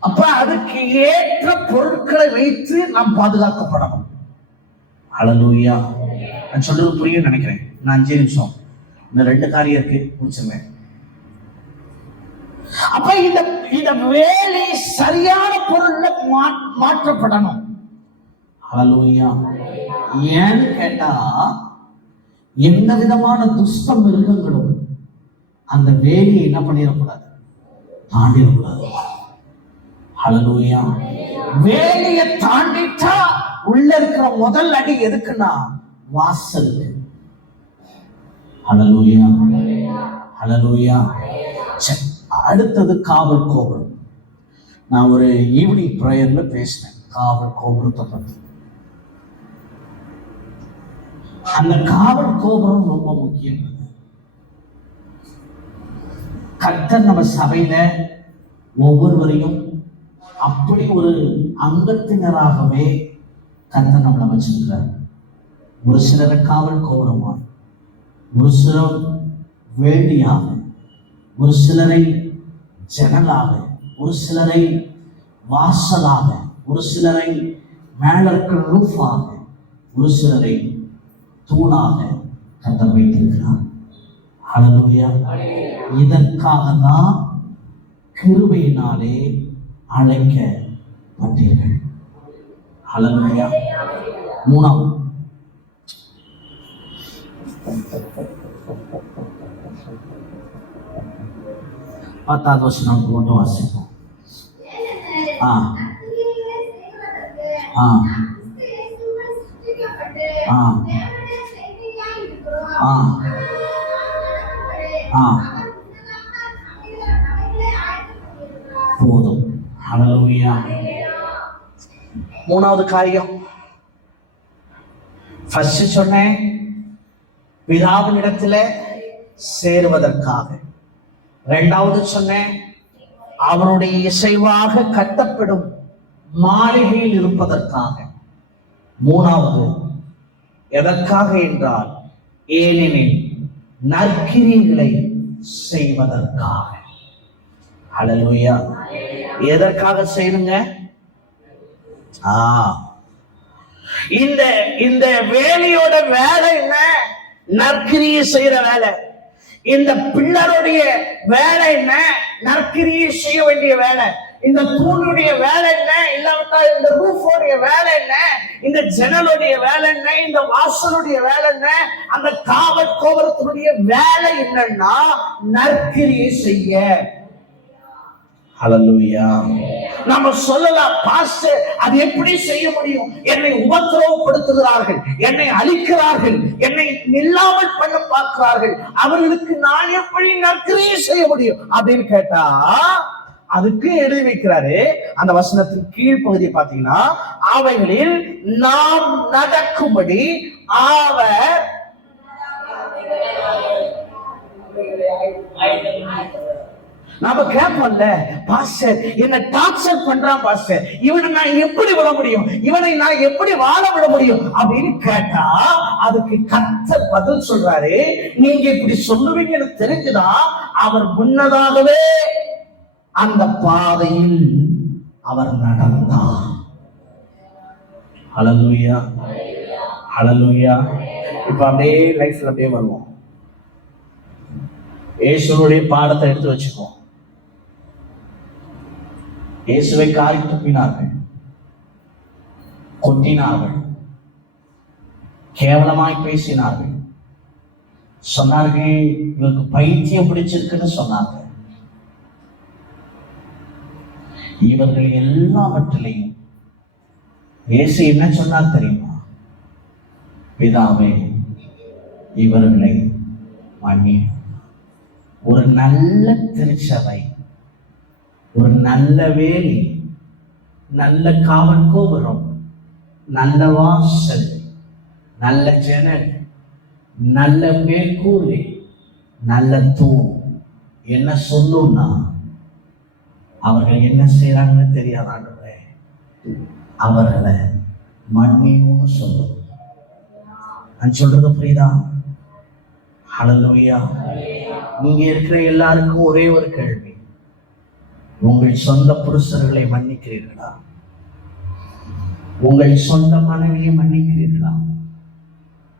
அப்ப அதுக்கு ஏற்ற பொருட்களை வைத்து நாம் பாதுகாக்கப்படணும். ஹல்லேலூயா. நான் சொல்றது புரியும் நினைக்கிறேன். நான் 5 நிமிஷம் இந்த 2 காரியம் இருக்கு, முடிச்சிருவேன். அப்ப இந்த வேலை சரியான பொருள்ல மாற்றப்படணும். ஹல்லேலூயா. ஏன்னு கேட்டா எந்த விதமான துஷ்ட மிருகங்களும் அந்த வேலையை என்ன பண்ணிடக்கூடாது, தாண்டிடக்கூடாது. ஹல்லேலூயா. வேலையை தாண்டிட்டா உள்ள இருக்கிற முதல் அடி எதுக்குன்னா வாசல். ஹல்லேலூயா. ஹல்லேலூயா. அடுத்தது காவல் கோபுரம். நான் ஒரு ஈவினிங் பிரேயர்ல பேசினேன் காவல் கோபுரத்தை பத்தி. அந்த காவல் கோபுரம் ரொம்ப முக்கியம். கர்த்தர் நம்ம சபையில ஒவ்வொருவரையும் அப்படி ஒரு அங்கத்தினராகவே கர்த்தர் நம்மளை வச்சிருக்கிறார். ஒரு சிலரை காவல் கோபுரமா, ஒரு சிலர் வேலியாக, ஒரு சிலரை ஜன்னலாக, ஒரு சிலரை வாசலாக, ஒரு சிலரை மேல இருக்கிற ரூஃபாக, ஒரு சிலரை தூணாக கர்த்தர் வைத்திருக்கிறார். ஹல்லேலூயா. இதற்காக தான் கிருபையினாலே அழைக்கப்பட்டீர்கள். ஹல்லேலூயா. மூணாவது, பத்தாவது வசனம் மட்டும் வாசிப்போம். ஆ ஆ ஆ ஆ ஆ போதும். ஹல்லேலூயா. மூணாவது காரியம், ஃபர்ஸ்ட் சொன்னேன் பிதாவினிடத்துல சேருவதற்காக. இரண்டாவது சொன்னேன் அவருடைய இசைவாக கட்டப்படும் மாளிகையில் இருப்பதற்காக. மூணாவது எதற்காக என்றால் ஏனெனில் நற்கிரியைகளை செய்வதற்காக. ஹல்லேலூயா. எதற்காக செய்யணுங்க? இந்த இந்த வேலையோட வேலை என்ன? நற்கிரியை செய்யற வேலை. இந்த பிள்ளருடைய வேலை என்ன? நற்கிரியை செய்ய வேண்டிய வேலை. இந்த தூணுடைய வேலை என்ன? இல்லாவிட்டால் இந்த ரூஃபோடைய வேலை என்ன? இந்த ஜன்னலுடைய வேலை என்ன? இந்த வாசலுடைய வேலை என்ன? அந்த காவல் கோபுரத்தினுடைய வேலை என்னன்னா நற்கிரியை செய்ய. ஹல்லேலூயா. நாம சொல்லலாம், பாஸ்டர் அது எப்படி செய்ய முடியும்? என்னை உபத்திரவப்படுத்துகிறார்கள், என்னை அழிக்கிறார்கள், என்னை இல்லாமல் பண்ண பார்க்கிறார்கள், அவர்களுக்கு நான் எப்படி நற்கிரியை செய்ய முடியும் அப்படின்னு கேட்டா அதுக்கு எழுதி வைக்கிறாரு. அந்த வசனத்தின் கீழ்ப்பகுதியை பார்த்தீங்கன்னா, அவைகளில் நாம் நடக்கும்படி அவர் நாம கேட்போம்ல, பாஸ்டர் என்ன டார்ச்சர் பண்றான் பாஸ்டர், இவனை நான் எப்படி விட முடியும், இவனை நான் எப்படி வாழ விட முடியும் அப்படின்னு கேட்டா அதுக்கு கர்த்தர் பதில் சொல்றாரு. நீங்க இப்படி சொல்லுவீங்கன்னு தெரிஞ்சுதான் அவர் முன்னதாகவே அந்த பாதையில் அவர் நடந்தார். ஹல்லேலூயா. ஹல்லேலூயா. இப்ப அப்படியே லைஃப்ல அப்படியே வருவோம். இயேசுடைய பாடத்தை எடுத்து வச்சுக்கோ. இயேசுவை காரி துப்பினார்கள், கொட்டினார்கள், கேவலமாய் பேசினார்கள், சொன்னார்கள் இவருக்கு பைத்தியம் பிடிச்சிருக்குன்னு சொன்னார்கள். இவர்கள் எல்லாவற்றிலையும் இயேசு என்ன சொன்னார் தெரியுமா? பிதாவே இவர்களை மன்னி. ஒரு நல்ல திருச்சபை, ஒரு நல்ல வேலி, நல்ல காவல் கோபுரம், நல்ல வாசல், நல்ல ஜன்னல், நல்ல மேற்கூரை, நல்ல தூண் என்ன சொல்லும்னா அவர்கள் என்ன செய்யறாங்கன்னு தெரியாத ஆண்டவரே, அவர்களை மன்னியும்னு சொல்லும். நான் சொல்றது புரியுதா? ஹல்லேலூயா. நீங்க இருக்கிற எல்லாருக்கும் ஒரே ஒரு கேள்வி, உங்கள் சொந்த புருஷர்களை மன்னிக்கிறீர்களா? உங்கள் சொந்த மனைவியை மன்னிக்கிறீர்களா?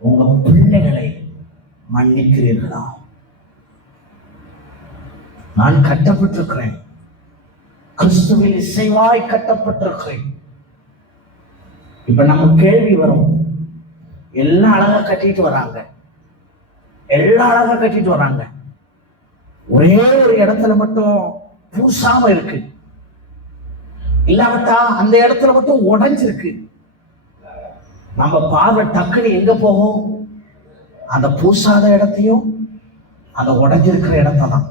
உங்க பிள்ளைகளை மன்னிக்கிறீர்களா? நான் கட்டப்பட்டிருக்கிறேன், கிறிஸ்துவில் இசைவாய் கட்டப்பட்டிருக்கிறேன். இப்ப நம்ம கேள்வி வரும், எல்லாம் அழகா கட்டிட்டு வராங்க, எல்லாம் அழகா கட்டிட்டு வராங்க, ஒரே ஒரு இடத்துல மட்டும் பூசாம இருக்கு, இல்லாமட்டா அந்த இடத்துல மட்டும் உடைஞ்சிருக்கு. நம்ம பார்வை டக்குன்னு எங்க போகும்? அந்த பூசாத இடத்தையும் அந்த உடைஞ்சிருக்கிற இடத்தான்.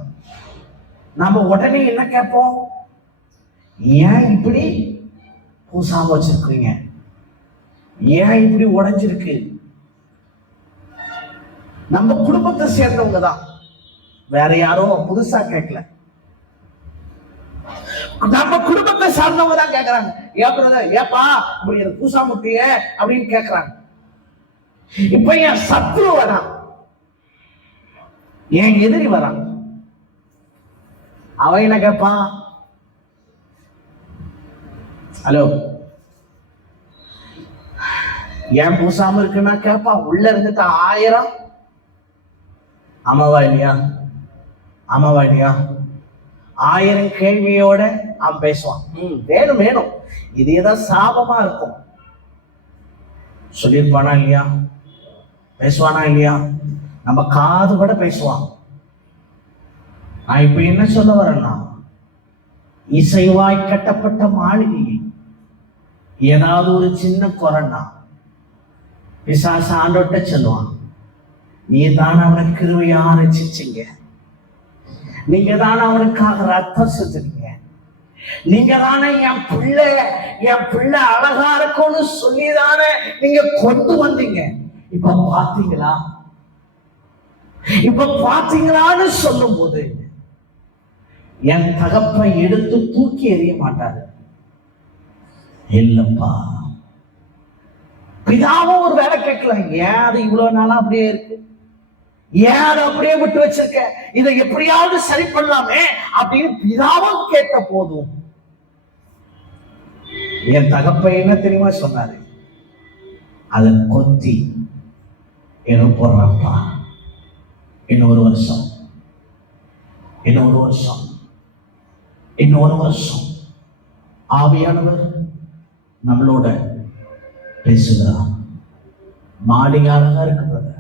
நம்ம உடனே என்ன கேட்போம்? ஏன் இப்படி பூசாம வச்சிருக்கீங்க? ஏன் இப்படி உடைஞ்சிருக்கு? நம்ம குடும்பத்தை சேர்ந்தவங்க தான், வேற யாரோ புதுசா கேட்கல. நம்ம குடும்பத்தை சார்ந்தவங்க தான் கேட்கறாங்க. ஏப்பா இப்படி பூசா முட்டிய அப்படின்னு கேட்கறாங்க. இப்ப என் சத்ரு வரான், என் எதிரி வரான், அவன் என்ன கேட்பான்? ஹலோ, ஏன் பூசாம இருக்குன்னா கேட்பான். உள்ள இருந்துட்டு 1000 ஆமாவா இல்லையா, ஆமாவா இல்லையா, 1000 கேள்வியோட அவன் பேசுவான். வேணும் வேணும், இது ஏதோ சாபமா இருக்கும். சொல்லியிருப்பானா இல்லையா? பேசுவானா இல்லையா? நம்ம காது கூட பேசுவான். நான் இப்ப என்ன சொல்ல வரேன்னா, இசைவாய் கட்டப்பட்ட மாளிகையில் ஏதாவது ஒரு சின்ன குறைன்னா பிசாசு ஆண்டோட்ட சொல்லுவான், நீ தான் அவனை கிருபையா ரட்சிச்சீங்க, நீங்க தானே அவனுக்காக ரத்தம் செஞ்சுறீங்க, நீங்க தானே என் பிள்ளை அழகா இருக்கும்னு சொல்லிதானே நீங்க கொண்டு வந்தீங்க. இப்ப பாத்தீங்களான்னு சொல்லும் போது என் தகப்பை எடுத்து தூக்கி எறிய மாட்டாரு. இல்லப்பா, பிதாவும் ஒரு வேலை கேட்கலாம், ஏன் அது இவ்வளவு நாளா அப்படியே இருக்கு, ஏன் அதை அப்படியே விட்டு வச்சிருக்க, இதை எப்படியாவது சரி பண்ணலாமே அப்படின்னு பிதாவும் கேட்ட போதும் என் தகப்பை என்ன தெரியுமா சொன்னாரு, அதை கொத்தி என்ன போடுறப்பா, இன்னொரு வருஷம் ஆவியானவர் நம்மளோட பேசுகிறார். மாளிகை அழகா இருக்கிறது,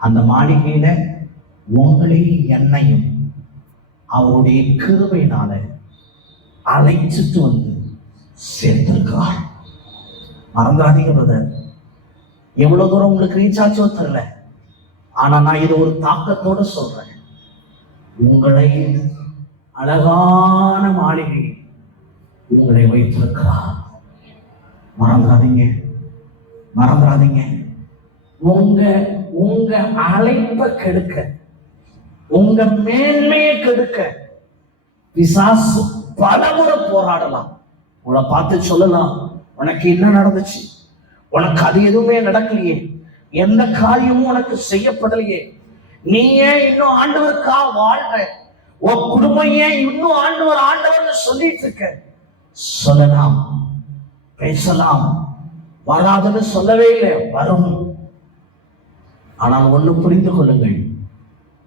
அந்த மாளிகையில உங்களையும் என்னையும் அவருடைய கிருபையினால அழைச்சிட்டு வந்து சேர்த்திருக்கிறார். மறந்துடாதீங்க பிரதர், எவ்வளவு தூரம் உங்களுக்கு ரீச் ஆச்சோ தெரியல, ஆனா நான் இது ஒரு தாக்கத்தோட சொல்றேன், உங்களை அழகான மாளிகையில் உங்களை வைத்திருக்கிறார். மறந்துடாதீங்க. உங்க அழைப்பை கெடுக்க, உங்க மேன்மையை கெடுக்க பிசாசு பலமுறை போராடலாம். உங்களை பார்த்து சொல்லலாம், உனக்கு என்ன நடந்துச்சு, உனக்கு அது எதுவுமே நடக்கலையே, எந்த காரியமும் உனக்கு செய்யப்படலையே, நீ ஏன் இன்னும் ஆண்டவருக்கா வாழ்ற, உன் குடும்பம் ஏன் இன்னும் ஆண்டவர்னு சொல்லிட்டு இருக்க. சொல்லலாம், பேசலாம், வராதுன்னு சொல்லவே இல்லை, வரும். ஆனால் ஒண்ணு புரிந்து கொள்ளுங்கள்,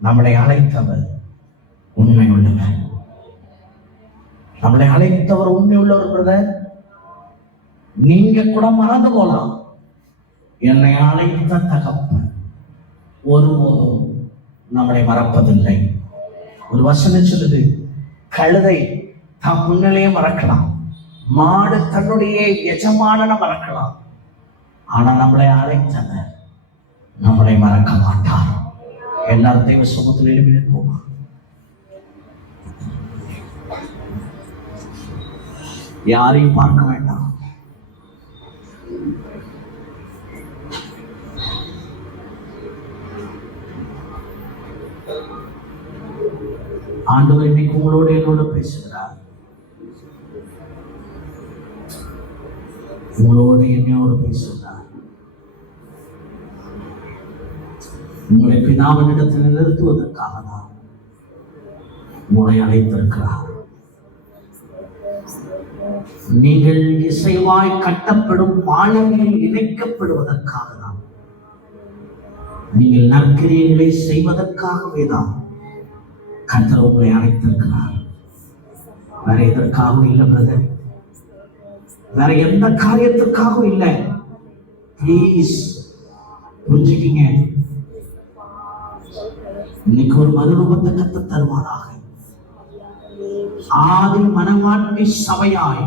நம்மளை அழைத்தவர் உண்மை உள்ளவர். நம்மளை அழைத்தவர் உண்மை உள்ளவர். நீங்க கூட மறந்து போலாம், என்னை அழைத்த தகப்பன் ஒருபோதும் நம்மளை மறப்பதில்லை. ஒரு வசனம் சொல்லுது, கழுதை தான் முன்னிலையே மறக்கலாம், மாடு தன்னுடைய எஜமானனை மறக்கலாம், ஆனா நம்மளை அழைத்தவர் நம்மளை மறக்க மாட்டார். எல்லாரும் தெய்வ சமூகத்தில் எழுப்பி நிற்போமா? யாரையும் பார்க்க வேண்டாம். ஆண்டவர் இன்னைக்கு உங்களோட என்னோட பேசுகிறார், உங்களோட என்னோட பேசுகிறார். உங்களை பிதாவினிடத்தில் நிறுத்துவதற்காக தான் உங்களை அழைத்திருக்கிறார். நீங்கள் இசைவாய் கட்டப்படும் மாளிகையில் இணைக்கப்படுவதற்காக தான், நீங்கள் நற்கிரியைகளை செய்வதற்காகவே தான் கர்த்தர் உங்களை அழைத்திருக்கிறார். வேற எதற்காகவும் இல்லை பிரதர், வேற எந்த காரியத்திற்காகவும் இல்லை. ப்ளீஸ் புரிஞ்சுக்கிங்க. இன்னைக்கு ஒரு மறுரூபத்தை கத்த தருவாராக. ஆதி மனமாட்டி சபையாய்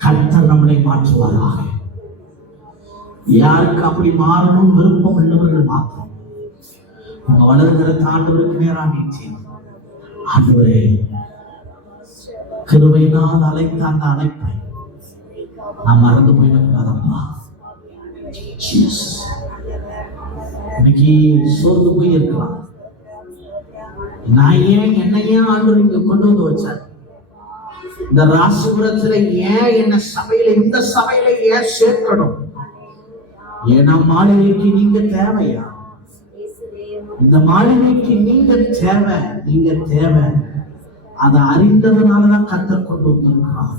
கர்த்தர் நம்மளை மாற்றுவாராக. யாருக்கு அப்படி மாறணும் விருப்பம் உள்ளவர்கள் மாற்றம் உங்க வளர்கிற ஆண்டவருக்கு நேரா நீச்சி, ஆண்டவரே கிருபையினால் அழைத்த அந்த அழைப்பை நான் மறந்து போயிடக்கூடாதப்பா. இன்னைக்கு சோர்ந்து போய் இருக்கலாம், நான் ஏன் என்னையே ஆண்டவர் இங்க கொண்டு வந்து வச்சார், இந்த ராசிபுரத்துல ஏன் என்ன சபையில இந்த சபையில ஏன் சேர்க்கணும், ஏன்னா மாளிகைக்கு நீங்க தேவையா, இந்த மாளிகைக்கு நீங்க தேவை, அதை அறிந்ததுனாலதான் கர்த்தர் கொண்டு வந்திருக்கிறார்.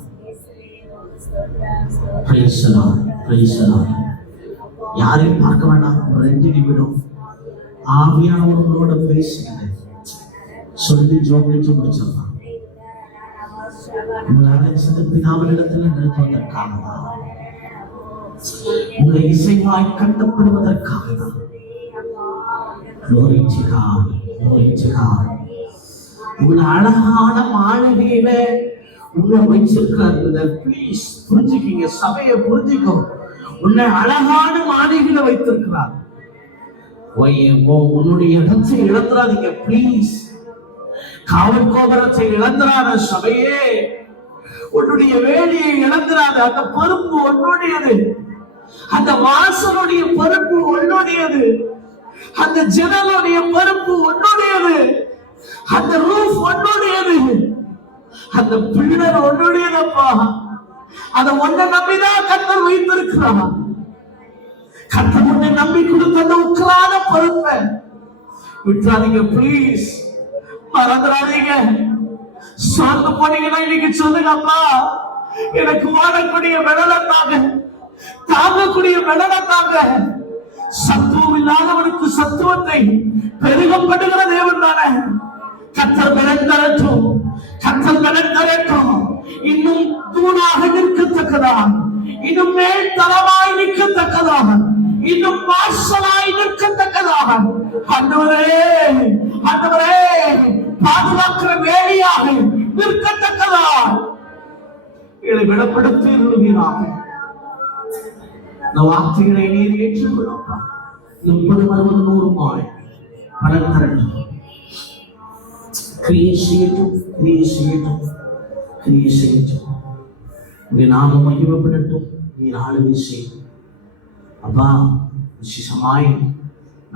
யாரையும் பார்க்க வேண்டாம், ஒரு 2 நிமிடம் ஆவியானவர்களோட பேசுங்க, சொல்லி ஜோபிச்சு முடிச்சிடலாம். உங்களை அழைச்சது பிதாவினிடத்தில் நிறுத்துவதற்காக தான். உங்களை இசைவாய் கட்டப்படுவதற்காக தான். Glory to God. Glory to God. உங்களை அழகான மாளிகையில உன்னை வச்சிருக்கிறார். ப்ளீஸ் புரிஞ்சுக்கீங்க, சபையை புரிஞ்சுக்கோ. உன்னை அழகான மாளிகையில வைத்திருக்கிறார். உன்னுடைய இடத்தை இழந்துடாதீங்க ப்ளீஸ். காவல் கோபுரத்தை இழந்துடாத சபையே. உன்னுடைய வேலையை இழந்துடாத. அந்த பொறுப்பு உன்னுடையது. அந்த வாசலுடைய பொறுப்பு உன்னுடையது. அந்த ஜன்னலுடைய பொறுப்பு உன்னுடையது. அந்த ரூஃப் உன்னுடையது. அந்த பில்லர் உன்னுடையதப்பா. அதை ஒன்றை நம்பிதான் கர்த்தர் வைத்திருக்கிறார். கர்த்தர் உன்னை நம்பி கொடுத்த அந்த உக்கரான பொறுப்பை விட்டுறாதீங்க ப்ளீஸ். மறந்துடாதீங்க. சார்ந்து போனீங்கன்னா இன்னைக்கு சொல்லுங்க, அப்பா எனக்கு ஓடக்கூடிய மெடலத்தாங்க, தாங்கக்கூடிய மெடலத்தாங்க. சத்துவம் இல்லாதவனுக்கு சத்துவத்தை பெருகப்படுகிற தேவன் தானே. கர்த்தர் பலன் தரட்டும், கர்த்தர் பலன் தரட்டும். இன்னும் தூணாக நிற்கத்தக்கதா, இன்னும் மேல் தரமாய் நிற்கத்தக்கதாக, இன்னும் வாசலாய் நிற்கத்தக்கதாக ஆண்டவரே, ஆண்டவரே பாதுகாக்கிற வேலையாக நிற்கத்தக்கதா இதை விடப்படுத்தி இருவீராக. இந்த வார்த்தைகளை நீர் ஏற்றுக்கொள்ளப்பா. 30, 60, 100 பலன் தரட்டும். கிரியேஷன் நாமம் மகிமைப்படட்டும். நீர் ஆளுகை செய்யும் அப்பா. விசேஷமாய்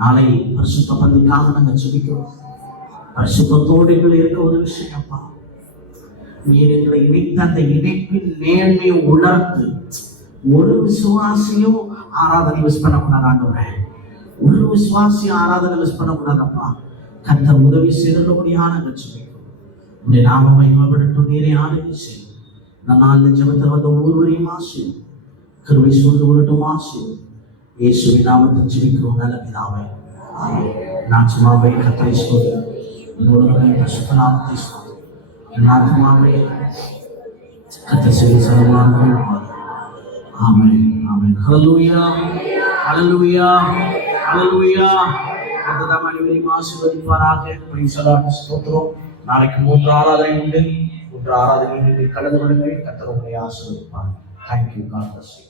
நாளை பரிசுத்த பந்திக்காக நாங்கள் ஜெபிக்கிறோம். பரிசுத்தத்தோடு எங்களை இருக்க ஒரு விஷயம் அப்பா. நீர் எங்களை இணைத்த அந்த இணைப்பின் நேர்மையை உணர்ந்து ஒரு விசுவாசியும் ஆராதனை மிஸ் பண்ணக்கூடாது ஆண்டவரே. ஒரு விசுவாசியும் ஆராதனை மிஸ் பண்ணக்கூடாதப்பா. கர்த்தர் உதவி செய்தபடியான ஜெபிக்கிறோம். உடைய நாம மகிமைப்படட்டும். நீரே ஆளுகை செய்யும். இந்த நாளில் ஜெபத்தில் வந்த ஒவ்வொருவரையும் ஆசீர்வதியும். கிருபை சூழ்ந்து வரட்டும் ஆசீர்வதியும். இயேசுவின் நாமத்தில் ஜெபிக்கிறோம் நல்ல பிதாவே. நான் சும்மாவே கர்த்தரை ஸ்தோத்திரம். என்னோட பரிசுத்த நாமத்தை ஸ்தோத்திரம். என் ஆத்துமாவே கர்த்தர் செய்த சகலமான ஆமென், ஆமென். ஹல்லேலூயா, ஹல்லேலூயா, ஹல்லேலூயா. கர்த்தர் அனைவரையும் ஆசீர்வதிப்பாராக. Praise the Lord. ஸ்தோத்திரம். நாளைக்கு 3 ஆராதனை உண்டு. 3 ஆராதனையில் கலந்து கொள்ளுங்கள். கர்த்தர் உங்களை ஆசீர்வதிப்பார். Thank you. God bless you.